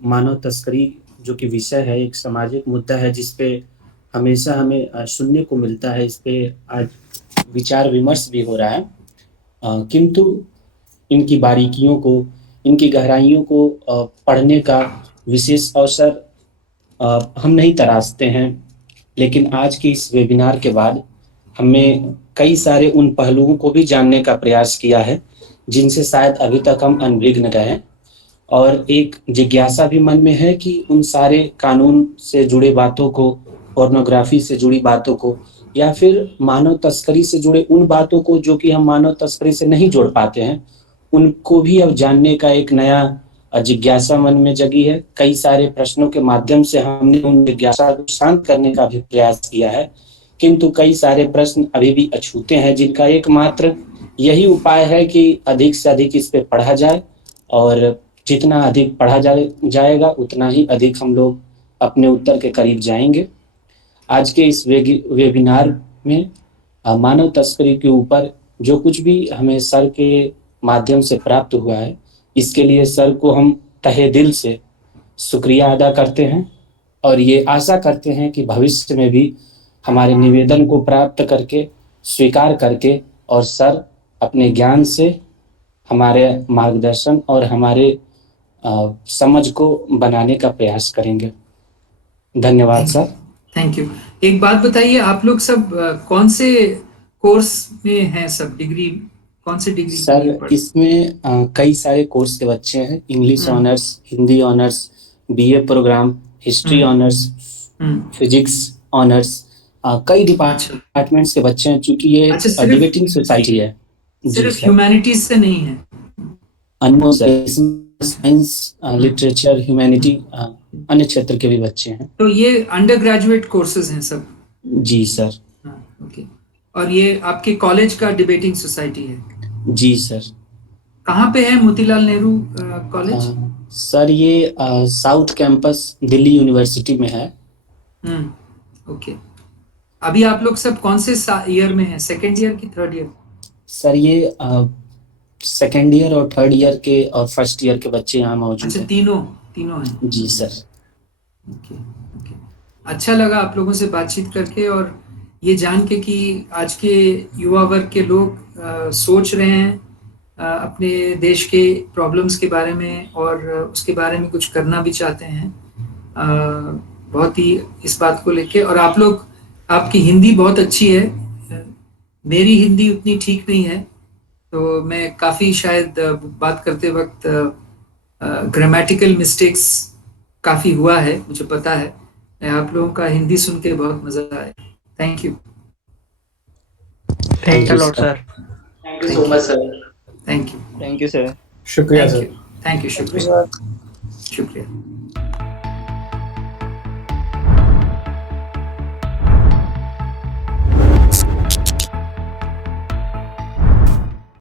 मानव तस्करी जो कि विषय है, एक सामाजिक मुद्दा है जिस पे हमेशा हमें सुनने को मिलता है, इस पे आज विचार विमर्श भी हो रहा है, किंतु इनकी बारीकियों को, इनकी गहराइयों को पढ़ने का विशेष अवसर हम नहीं तराशते हैं। लेकिन आज के इस वेबिनार के बाद हमने कई सारे उन पहलुओं को भी जानने का प्रयास किया है जिनसे शायद अभी तक हम अनभिज्ञ रहे, और एक जिज्ञासा भी मन में है कि उन सारे कानून से जुड़े बातों को, पोर्नोग्राफी से जुड़ी बातों को, या फिर मानव तस्करी से जुड़े उन बातों को जो कि हम मानव तस्करी से नहीं जोड़ पाते हैं, उनको भी अब जानने का एक नया जिज्ञासा मन में जगी है। कई सारे प्रश्नों के माध्यम से हमने उन जिज्ञासा को शांत करने का भी प्रयास किया है, किंतु कई सारे प्रश्न अभी भी अछूते हैं जिनका एकमात्र यही उपाय है कि अधिक से अधिक इस पे पढ़ा जाए, और जितना अधिक पढ़ा जाएगा उतना ही अधिक हम लोग अपने उत्तर के करीब जाएंगे। आज के इस वेबिनार में मानव तस्करी के ऊपर जो कुछ भी हमें सर के माध्यम से प्राप्त हुआ है, इसके लिए सर को हम तहे दिल से शुक्रिया अदा करते हैं, और ये आशा करते हैं कि भविष्य में भी हमारे निवेदन को प्राप्त करके, स्वीकार करके, और सर अपने ज्ञान से हमारे मार्गदर्शन और हमारे समझ को बनाने का प्रयास करेंगे। धन्यवाद सर। Thank you. एक बात बताइए, आप लोग सब कौन से कोर्स में हैं? सब डिग्री कौन से डिग्री? सर इसमें कई सारे कोर्स के बच्चे हैं। English honours, Hindi honours, BA programme, history honours, physics honours, कई डिपार्टमेंट्स के बच्चे हैं, क्योंकि ये डिबेटिंग सोसाइटी है। सिर्फ ह्यूमैनिटीज से नहीं है? साइंस, लिटरेचर, ह्यूमैनिटी, अन्य क्षेत्र के भी बच्चे हैं। तो ये अंडर ग्रेजुएट कोर्सेज हैं सब? जी सर। ओके। और ये आपके कॉलेज का डिबेटिंग सोसाइटी है? जी सर। कहाँ पे है मोतीलाल नेहरू कॉलेज? सर ये साउथ कैंपस दिल्ली यूनिवर्सिटी में है। ओके। अभी आप लोग सब कौन से ईयर में हैं? सेकेंड ईयर की थर्ड ईयर? सर ये सेकेंड ईयर और थर्ड ईयर के और फर्स्ट ईयर के बच्चे यहाँ मौजूद हैं। तीनों हैं? जी सर। ओके। अच्छा लगा आप लोगों से बातचीत करके, और ये जान के कि आज के युवा वर्ग के लोग सोच रहे हैं अपने देश के प्रॉब्लम्स के बारे में, और उसके बारे में कुछ करना भी चाहते हैं बहुत ही इस बात को लेके। और आप लोग, आपकी हिंदी बहुत अच्छी है, मेरी हिंदी उतनी ठीक नहीं है, तो मैं काफ़ी शायद बात करते वक्त ग्रामेटिकल मिस्टेक्स काफ़ी हुआ है, मुझे पता है। आप लोगों का हिंदी सुन के बहुत मज़ा आया। Thank you. Thank you lot sir. Thank you so much sir. Thank you. Thank you sir. शुक्रिया सर। Thank you. शुक्रिया।